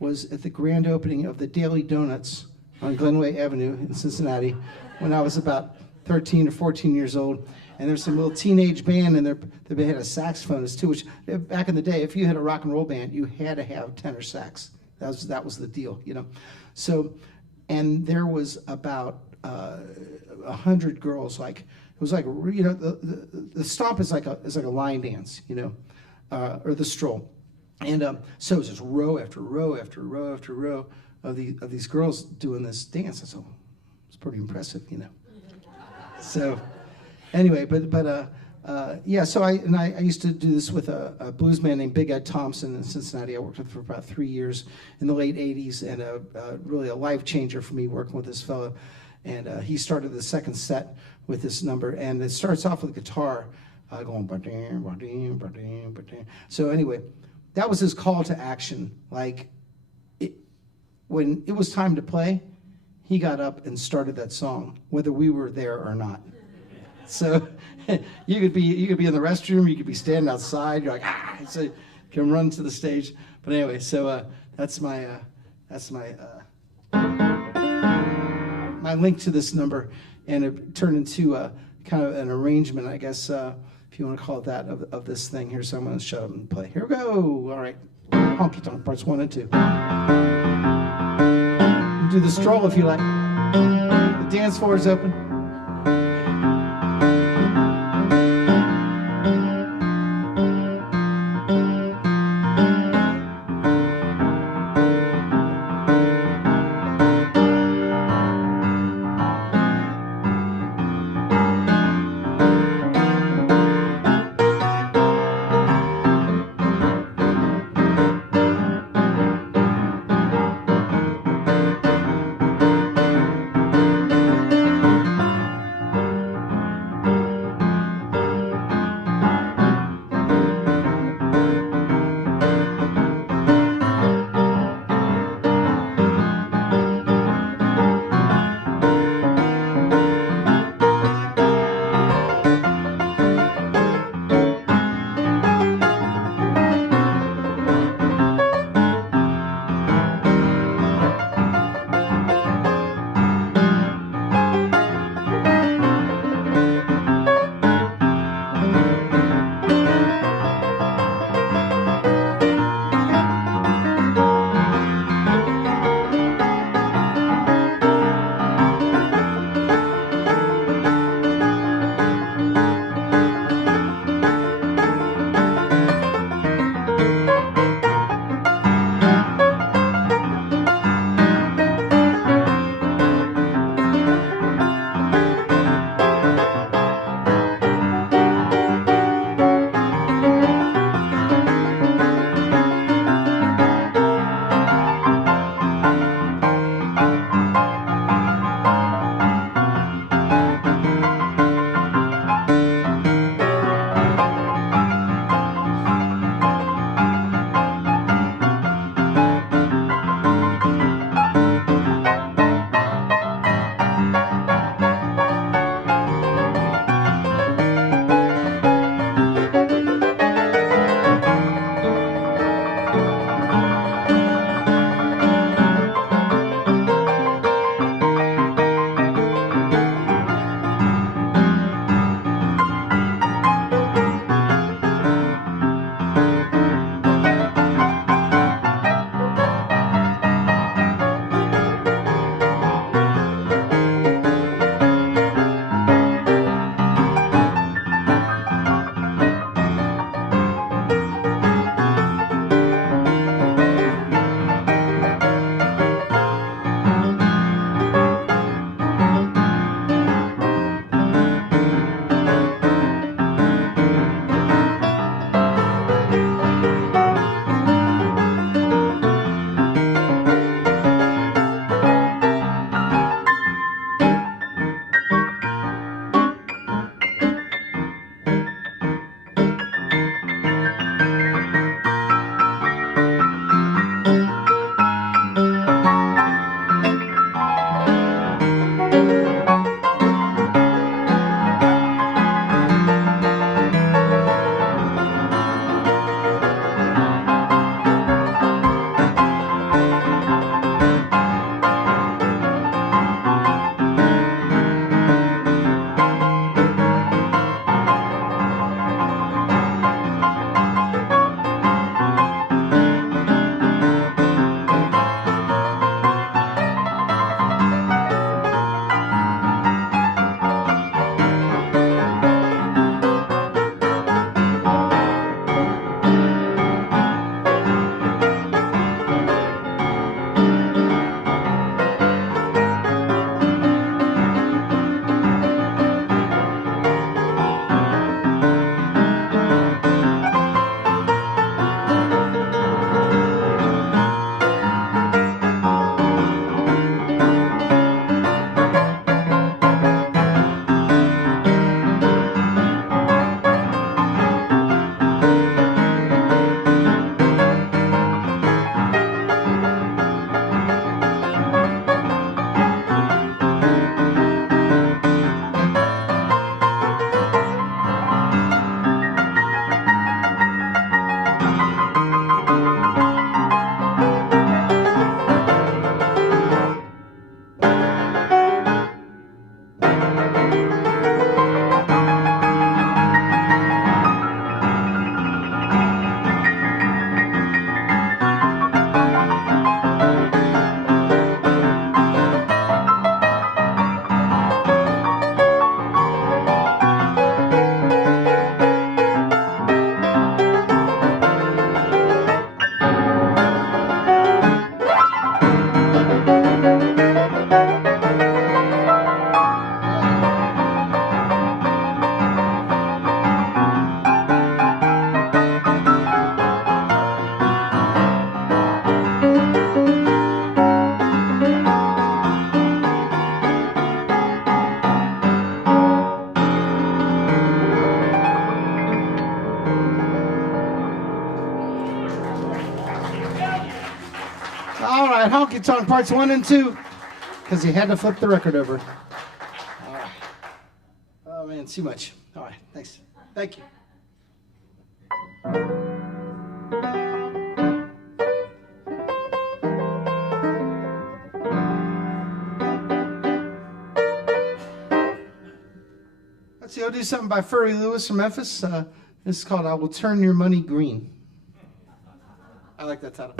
was at the grand opening of the Daily Donuts on Glenway Avenue in Cincinnati when I was about 13 or 14 years old. And there's some little teenage band, and they had a saxophonist too, which back in the day, if you had a rock and roll band, you had to have tenor sax. That was the deal, you know. So, and there was about 100 girls. Like, it was like, you know, the stomp is like a line dance, you know, or the stroll. And so it was just row after row after row after row of these girls doing this dance. So it's pretty impressive, you know. So anyway, yeah. So I used to do this with a blues man named Big Ed Thompson in Cincinnati. I worked with for about 3 years in the late '80s, and really a life changer for me working with this fellow. And he started the second set with this number, and it starts off with guitar going ba-ding, ba-ding, ba-ding, ba-ding. So anyway, that was his call to action. Like, when it was time to play, he got up and started that song, whether we were there or not. So you could be in the restroom, you could be standing outside. You're like, so you can run to the stage. But anyway, so that's my my link to this number, and it turned into kind of an arrangement, I guess, if you want to call it that, of this thing here. So I'm going to shut up and play. Here we go. All right, honky tonk parts 1 and 2. You do the stroll if you like. The dance floor is open. All right, Honky Tonk parts 1 and 2, because he had to flip the record over. All right. Oh man, too much. All right, thanks. Thank you. Let's see, I'll do something by Furry Lewis from Memphis. This is called I Will Turn Your Money Green. I like that title.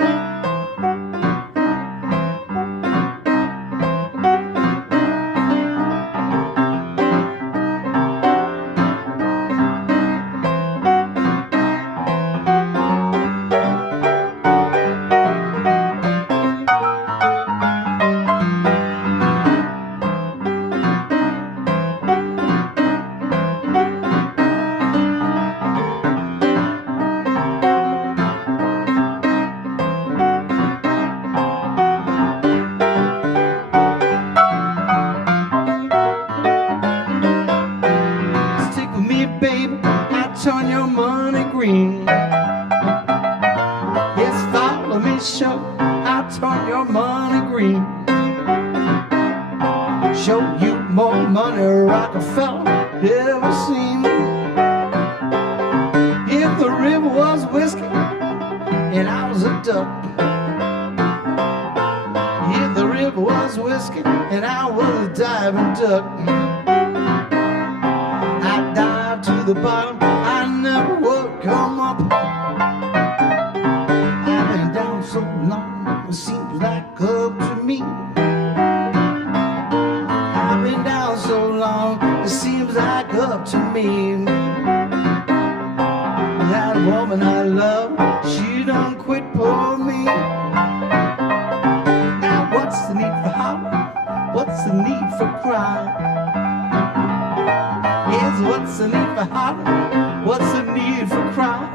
I dive to the bottom, I never would come up. I've been down so long, it seems like up to me. I've been down so long, it seems like up to me. That woman I love, she done quit for me. Now what's the need for hollering? What's the need for crying? Yes, what's the need for hollering? What's the need for crying?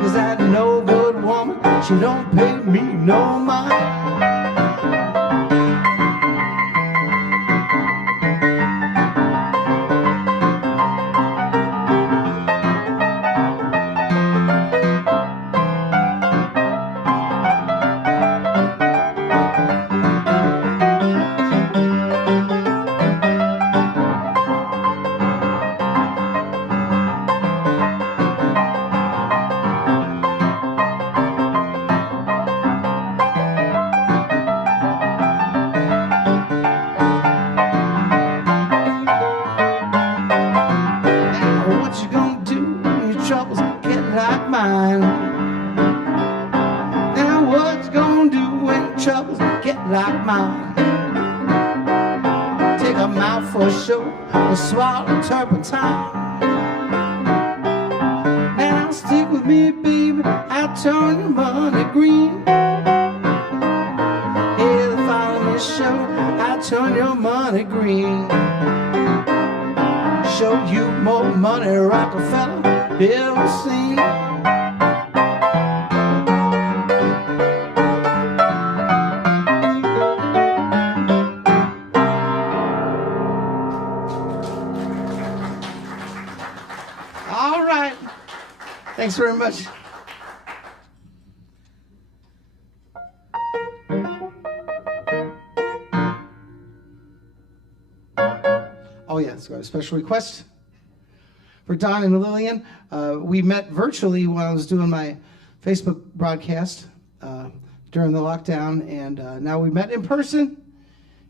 'Cause that no good woman, she don't pay me no mind. Swallow turpentine. Now stick with me, baby, I'll turn your money green. Yeah, the following show, I'll turn your money green. Show you more money Rockefeller ever seen. Thanks very much. Oh yeah, so I got a special request for Don and Lillian. We met virtually when I was doing my Facebook broadcast during the lockdown, and now we met in person,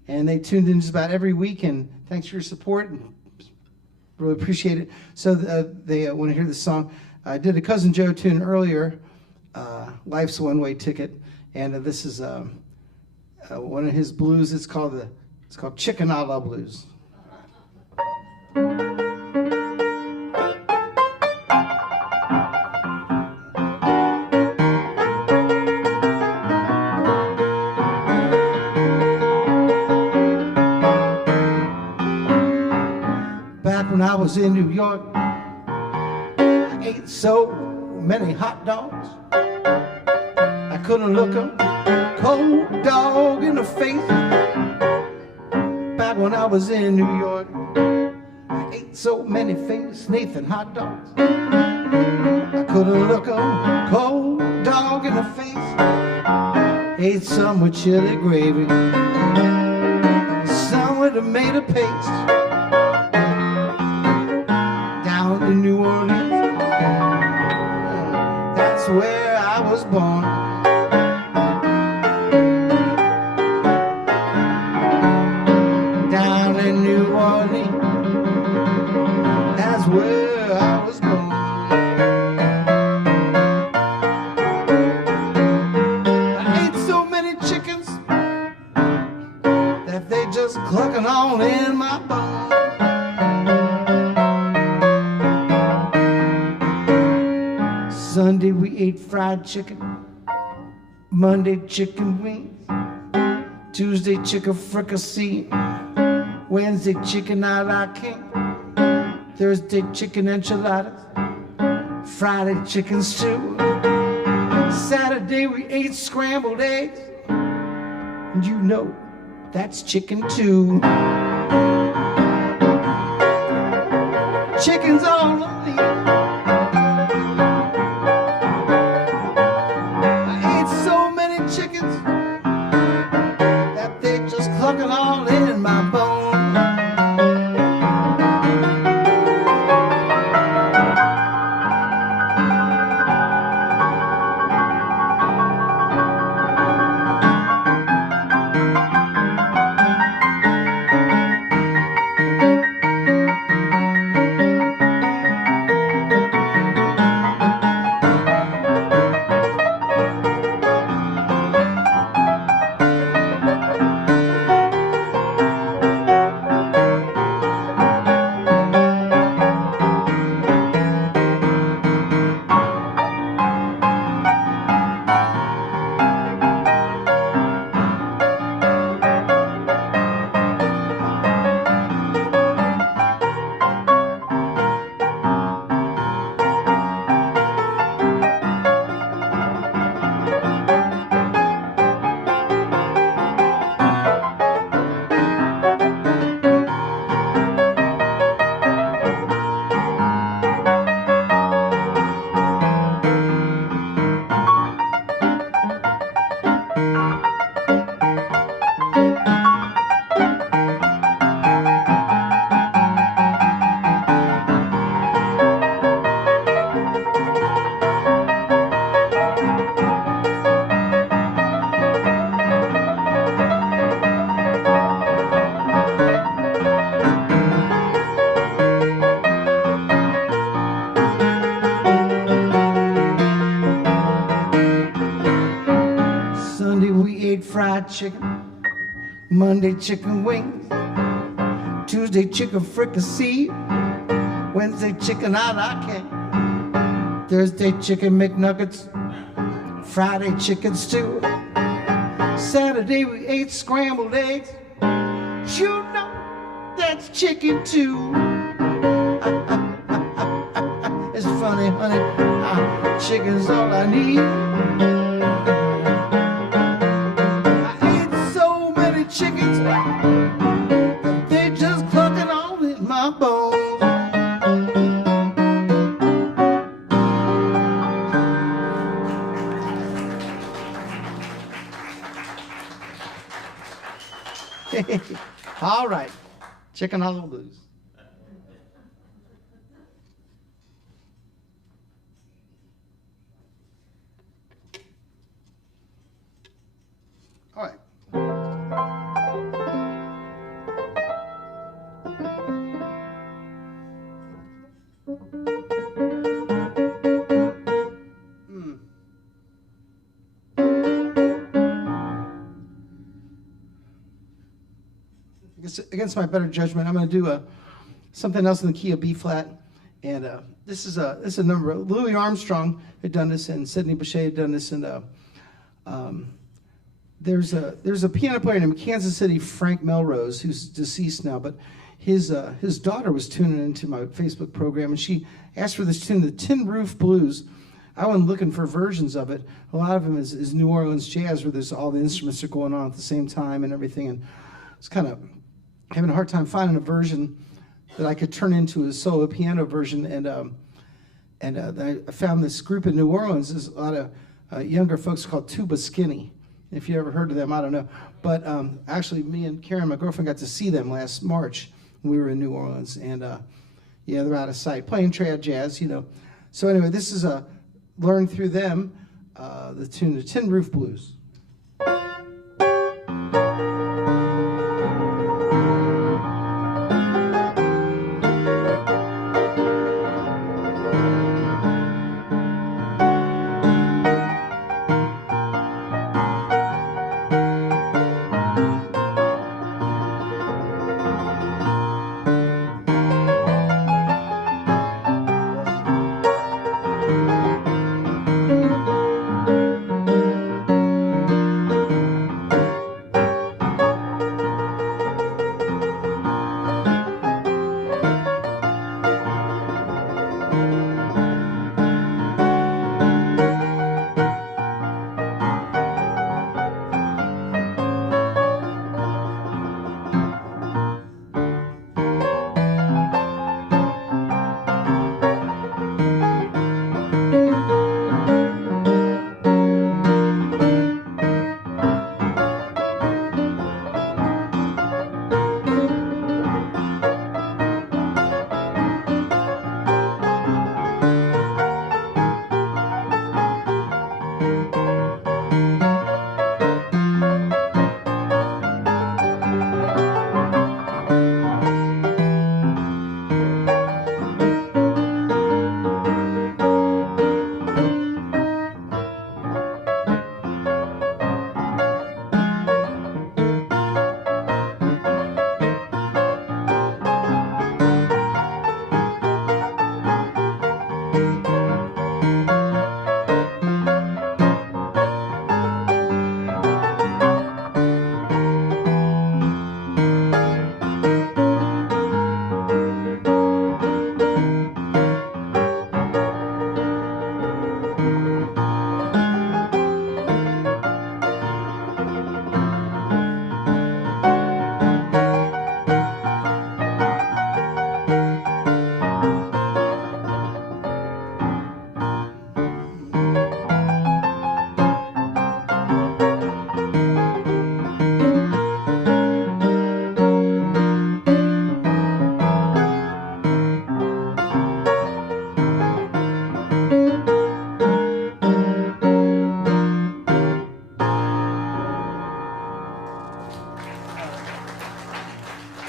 and they tuned in just about every week, and thanks for your support, and really appreciate it. So they want to hear this song. I did a Cousin Joe tune earlier, Life's One-Way Ticket, and this is one of his blues. It's called Chicken a la Blues. Back when I was in New York, ate so many hot dogs, I couldn't look a cold dog in the face. Back when I was in New York, I ate so many famous Nathan hot dogs, I couldn't look a cold dog in the face. ate some with chili gravy, some with tomato paste. Down in New Orleans, that's where I was born. Down in New Orleans, that's where I was born. I ate so many chickens that they just clucking all in my bones. Sunday we ate fried chicken, Monday chicken wings, Tuesday chicken fricassee, Wednesday chicken a la king, Thursday chicken enchiladas, Friday chicken stew, Saturday we ate scrambled eggs, and you know that's chicken too. Chicken's all I need. Chickens that they just clucking all in my bones. Fried chicken, Monday chicken wings, Tuesday chicken fricassee, Wednesday chicken a la king, Thursday chicken McNuggets, Friday chicken stew, Saturday we ate scrambled eggs. You know that's chicken too. It's funny, honey, chicken's all I need. Chickens, they just clucking all in my bones. All right, Chicken Hollow Blues. All right. Against my better judgment, I'm going to do something else in the key of B flat, and this is a number. Louis Armstrong had done this, and Sidney Bechet had done this, and there's a piano player named Kansas City Frank Melrose who's deceased now, but his daughter was tuning into my Facebook program, and she asked for this tune, the Tin Roof Blues. I went looking for versions of it. A lot of them is New Orleans jazz, where there's all the instruments are going on at the same time and everything, and it's kind of having a hard time finding a version that I could turn into a solo piano version, and I found this group in New Orleans. There's a lot of younger folks called Tuba Skinny, If you ever heard of them, I don't know. But actually, me and Karen, my girlfriend, got to see them last March when we were in New Orleans. And yeah, they're out of sight, playing trad jazz, you know. So anyway, this is learned through them, the tune, the Tin Roof Blues.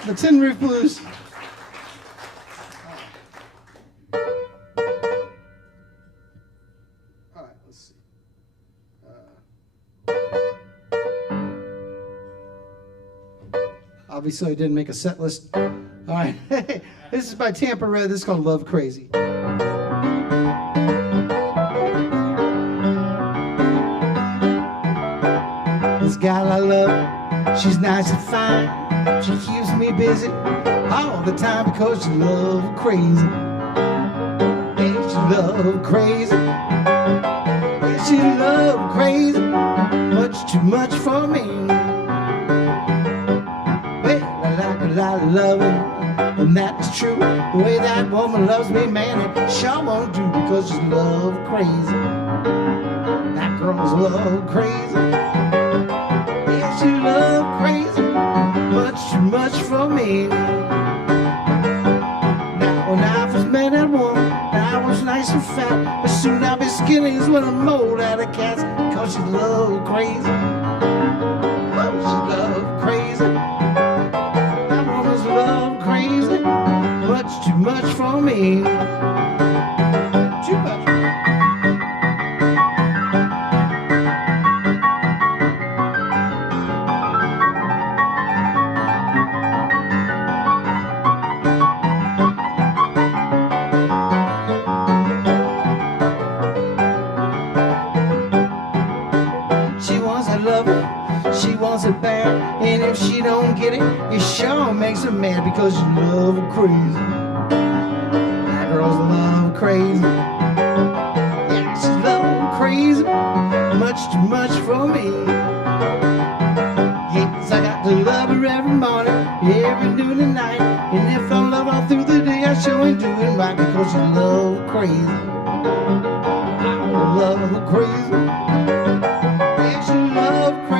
The Tin Roof Blues. All right, let's see. Obviously, I didn't make a set list. All right, this is by Tampa Red. This is called Love Crazy. This gal I love, she's nice and fine. She keeps me busy all the time because she love crazy. Yeah, she love crazy. Yeah, she love crazy. Much too much for me. Well, I like a lot of loving, and that's true. The way that woman loves me, man, it sure won't do because she love crazy. That girl's love crazy. Yeah, she love crazy. Much too much for me. Now when I first met that woman, I was nice and fat, but soon I'll be skinny as when I'm mold out of cats, cause she love crazy. Oh, she love crazy. That woman's love crazy. Much too much for me. Too much. She wants it bad, and if she don't get it, it sure makes her mad because she love her crazy. That girl's love crazy. Yeah, she's love crazy. Much too much for me. Yes, I got to love her every morning, every noon and night. And if I love her through the day, I sure ain't doing right because she love crazy. I love her crazy. Yeah, she love crazy.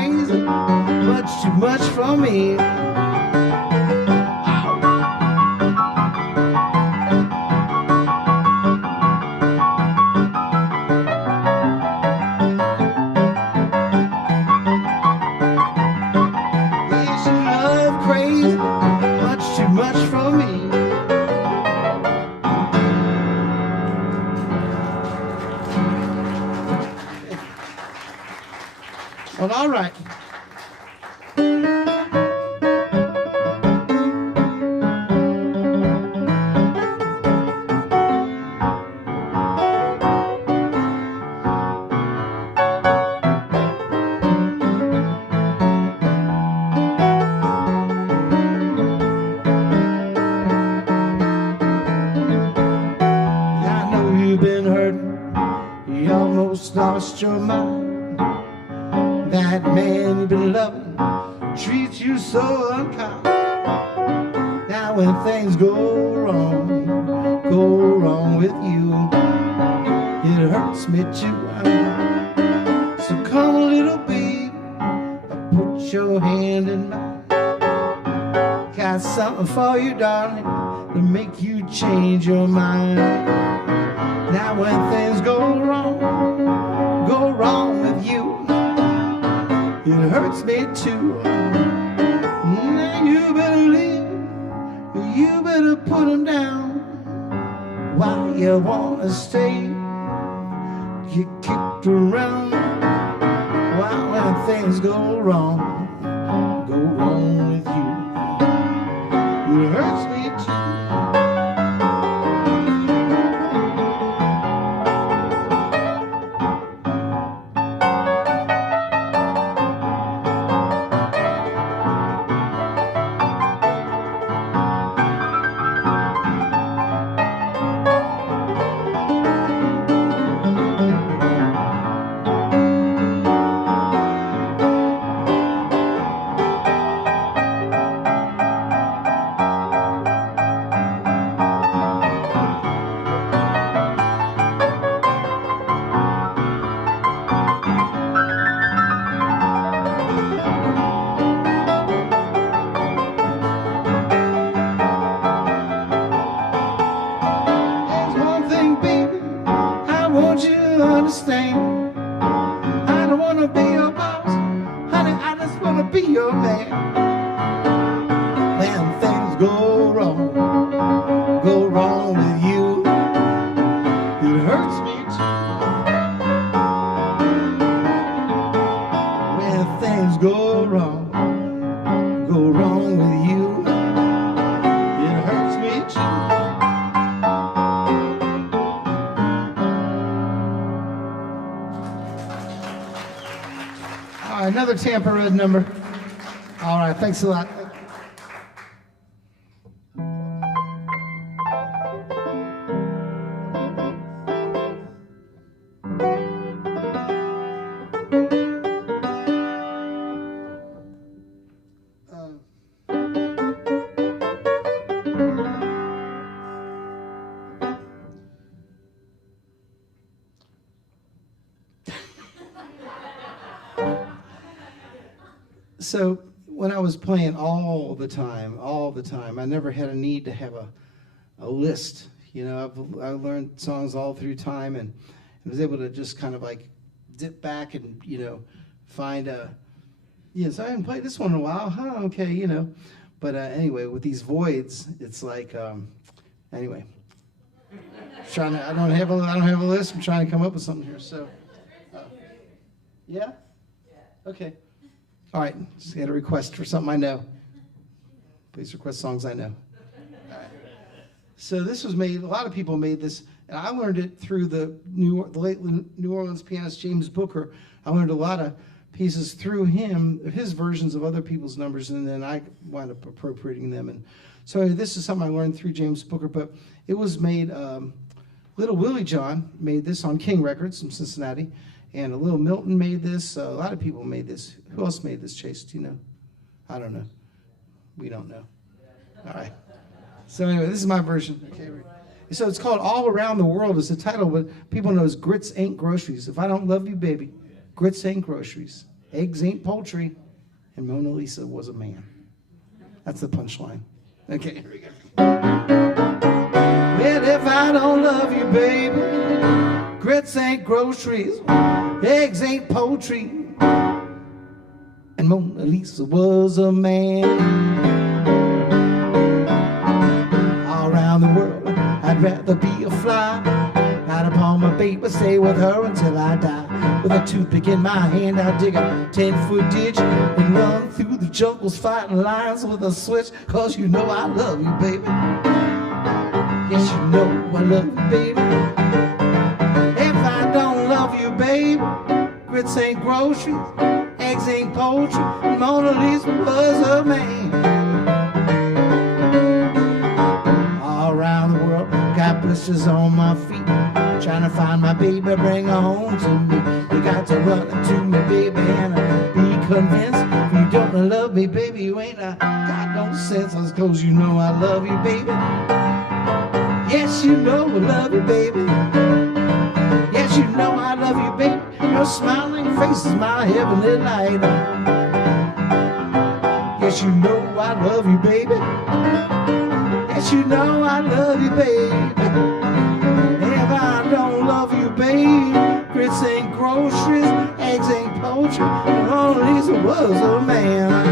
Well, all right. Lost your mind. That man you've been loving treats you so unkind. Now when things go wrong with you, it hurts me too. So come, little baby, put your hand in mine. Got something for you, darling, to make you change your mind. Now when things go wrong with you, it hurts me too. Now you better leave, you better put them down. Why you wanna stay, get kicked around. Why when things go wrong with you, it hurts me too. Another Tampa Red number. All right, thanks a lot. So when I was playing all the time, I never had a need to have a list. You know, I learned songs all through time and was able to just kind of like dip back and, you know, find so I haven't played this one in a while. Huh, okay, you know. But anyway, with these voids, it's like, anyway. I don't have a list. I'm trying to come up with something here. So, yeah? Okay. All right, just get a request for something I know. Please request songs I know. All right. So this was made, a lot of people made this, and I learned it through the late New Orleans pianist James Booker. I learned a lot of pieces through him, his versions of other people's numbers, and then I wound up appropriating them. And so this is something I learned through James Booker, but it was made, Little Willie John made this on King Records from Cincinnati. And a Little Milton made this. A lot of people made this. Who else made this, Chase? Do you know? I don't know. We don't know. All right. So anyway, this is my version. Okay. So it's called All Around the World is the title, but people know as Grits Ain't Groceries. If I don't love you, baby, grits ain't groceries. Eggs ain't poultry. And Mona Lisa was a man. That's the punchline. Okay, here we go. Well, if I don't love you, baby, grits ain't groceries, eggs ain't poultry, and Mona Lisa was a man. All around the world, I'd rather be a fly, ride upon my baby, stay with her until I die. With a toothpick in my hand, I'll dig a 10-foot ditch and run through the jungles fighting lions with a switch. Cause you know I love you, baby. Yes, you know I love you, baby. If I don't love you, baby, grits ain't groceries, eggs ain't poultry, and Mona Lisa was a man. All around the world, got blisters on my feet, trying to find my baby, bring her home to me. You got to run into me, baby, and be convinced. If you don't love me, baby, you ain't got no sense. Cause you know I love you, baby. Yes, you know I love you, baby. Yes, you know I love you, baby. Your smiling face is my heavenly light. Yes, you know I love you, baby. Yes, you know I love you, baby. If I don't love you, baby, grits ain't groceries, eggs ain't poultry, and Mona Lisa was a man.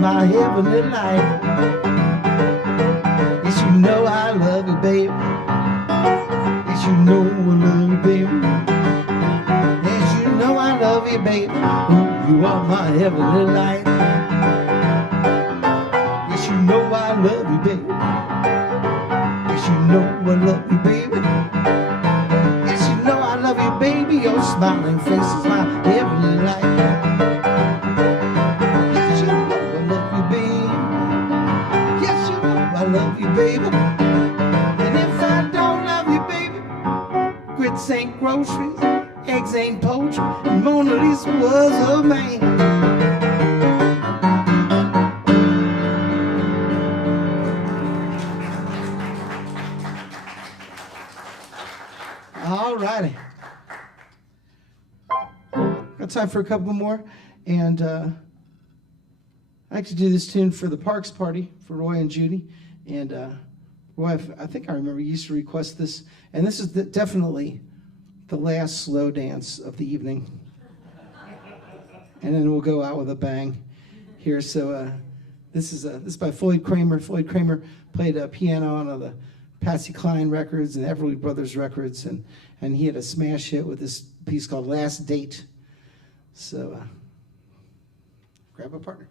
My heavenly light. Yes, you know I love you, baby. Yes, you know I love you, baby. Yes, you know I love you, baby. Ooh, you are my heavenly light. Yes, you know I love you, baby. Yes, you know I love you, baby. Yes, you know I love you, baby. Your smiling face is my heavenly light. I love you, baby. And if I don't love you, baby, grits ain't groceries, eggs ain't poultry, and Mona Lisa was a man. All righty. Got time for a couple more, and I like to do this tune for the Parks Party for Roy and Judy. And Roy, I think I remember you used to request this. And this is definitely the last slow dance of the evening. And then we'll go out with a bang here. So this is by Floyd Kramer. Floyd Kramer played piano on the Patsy Cline records and Everly Brothers records. And he had a smash hit with this piece called Last Date. So grab a partner.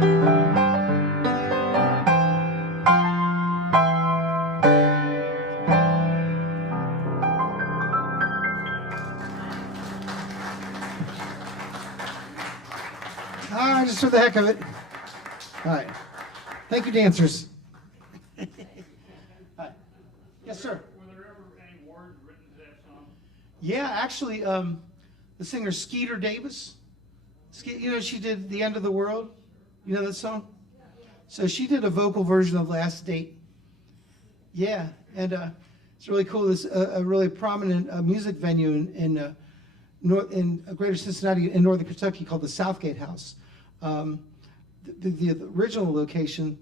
All right, just for the heck of it. All right. Thank you, dancers. All right. Yes, sir. Were there ever any words written to that song? Yeah, actually, the singer Skeeter Davis, you know, she did The End of the World. You know that song? So she did a vocal version of Last Date. Yeah, and it's really cool. This a really prominent music venue in Greater Cincinnati in northern Kentucky called the Southgate House. The original location,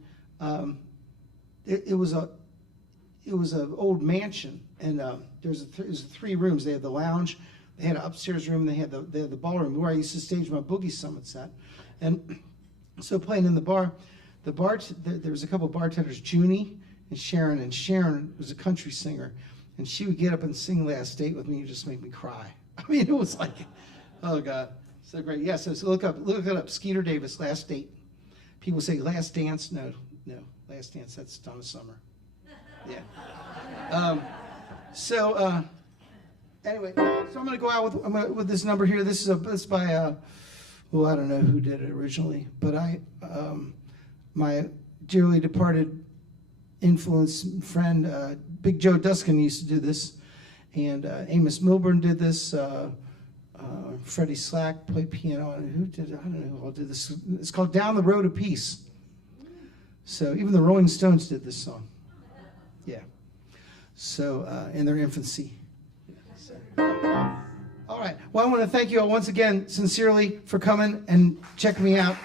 it was an old mansion, and there was 3 rooms. They had the lounge, they had an upstairs room, they had the ballroom where I used to stage my Boogie Summits at. And so playing in the bar, there was a couple of bartenders, Junie and Sharon was a country singer, and she would get up and sing Last Date with me and just make me cry. I mean, it was like, oh God, so great. Yeah, so look it up, Skeeter Davis, Last Date. People say Last Dance. No, Last Dance, that's Donna Summer. Yeah. Anyway, so I'm going to go out with this number here. This is by, I don't know who did it originally, but my dearly departed influence friend, Big Joe Duskin used to do this, and Amos Milburn did this. Freddie Slack played piano, and who did it? I don't know who all did this. It's called Down the Road of Peace. So even the Rolling Stones did this song. Yeah. So in their infancy. So. All right. Well, I want to thank you all once again sincerely for coming and checking me out.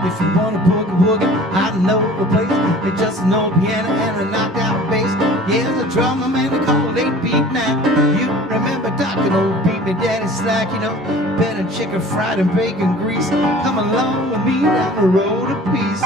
If you want a boogie woogie, I know the place. It's just an old piano and a knocked out bass. Yeah, there's a drummer man they call 8-beat Mac. You remember Duskin, old beat me daddy slack, you know, better chicken fried and bacon grease. Come along with me down the road of peace.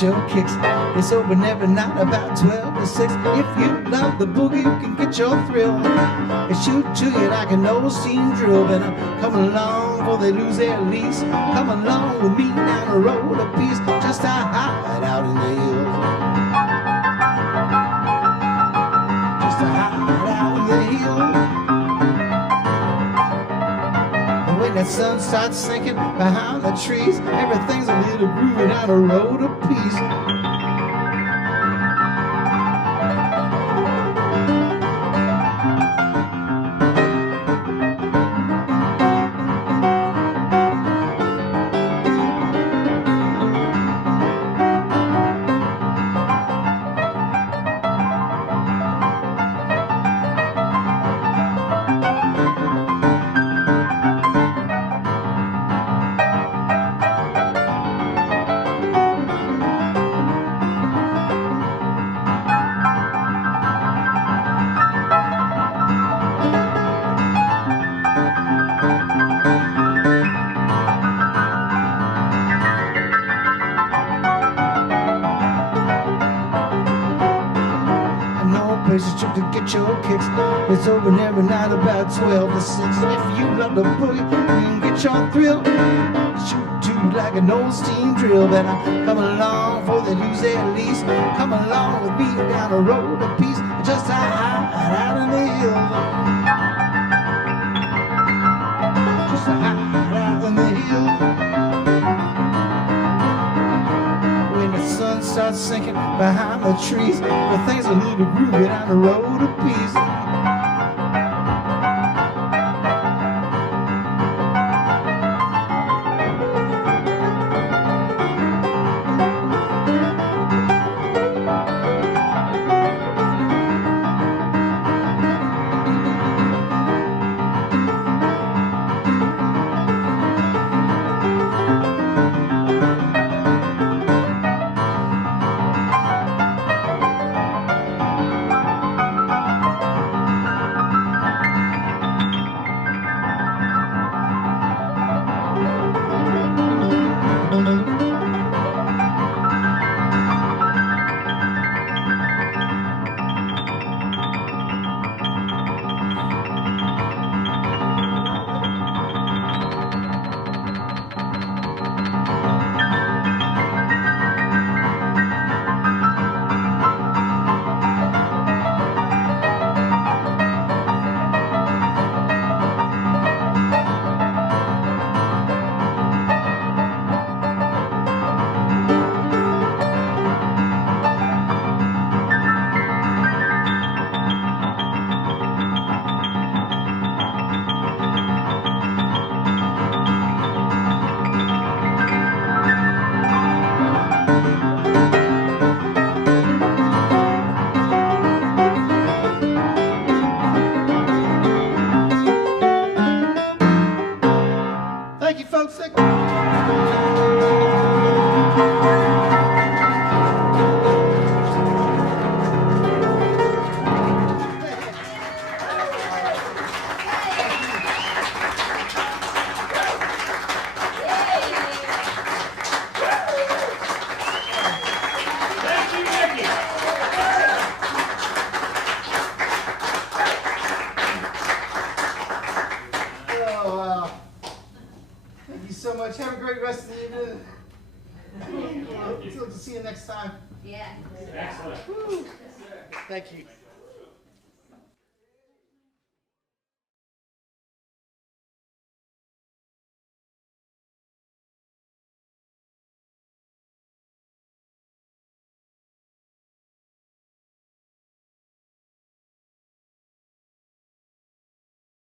Your kicks. It's open every night about 12 to 6. If you love the boogie, you can get your thrill. They shoot to you like an old steam drill. But I'm coming along before they lose their lease. Come along with me down the road of peace. Just a hide out in the hills. Just a hide out in the hills. When that sun starts sinking behind the trees, everything's a little groovy down the road of peace. To get your kicks, it's open every night about 12 to 6. And if you love the boogie, you can get your thrill. Shoot to like an old steam drill. But I'm coming along before they lose their lease. Come along with me down the road of peace. Just a hide out in the hills. Just a hide out in the hills. When the sun starts sinking behind the trees. But things are a little groovy down the road of peace. Thank you, folks. Thank you, Ricky. Oh, wow. Thank you so much. Have a great rest of the evening. Hope to see you next time. Yeah. Excellent. Thank you.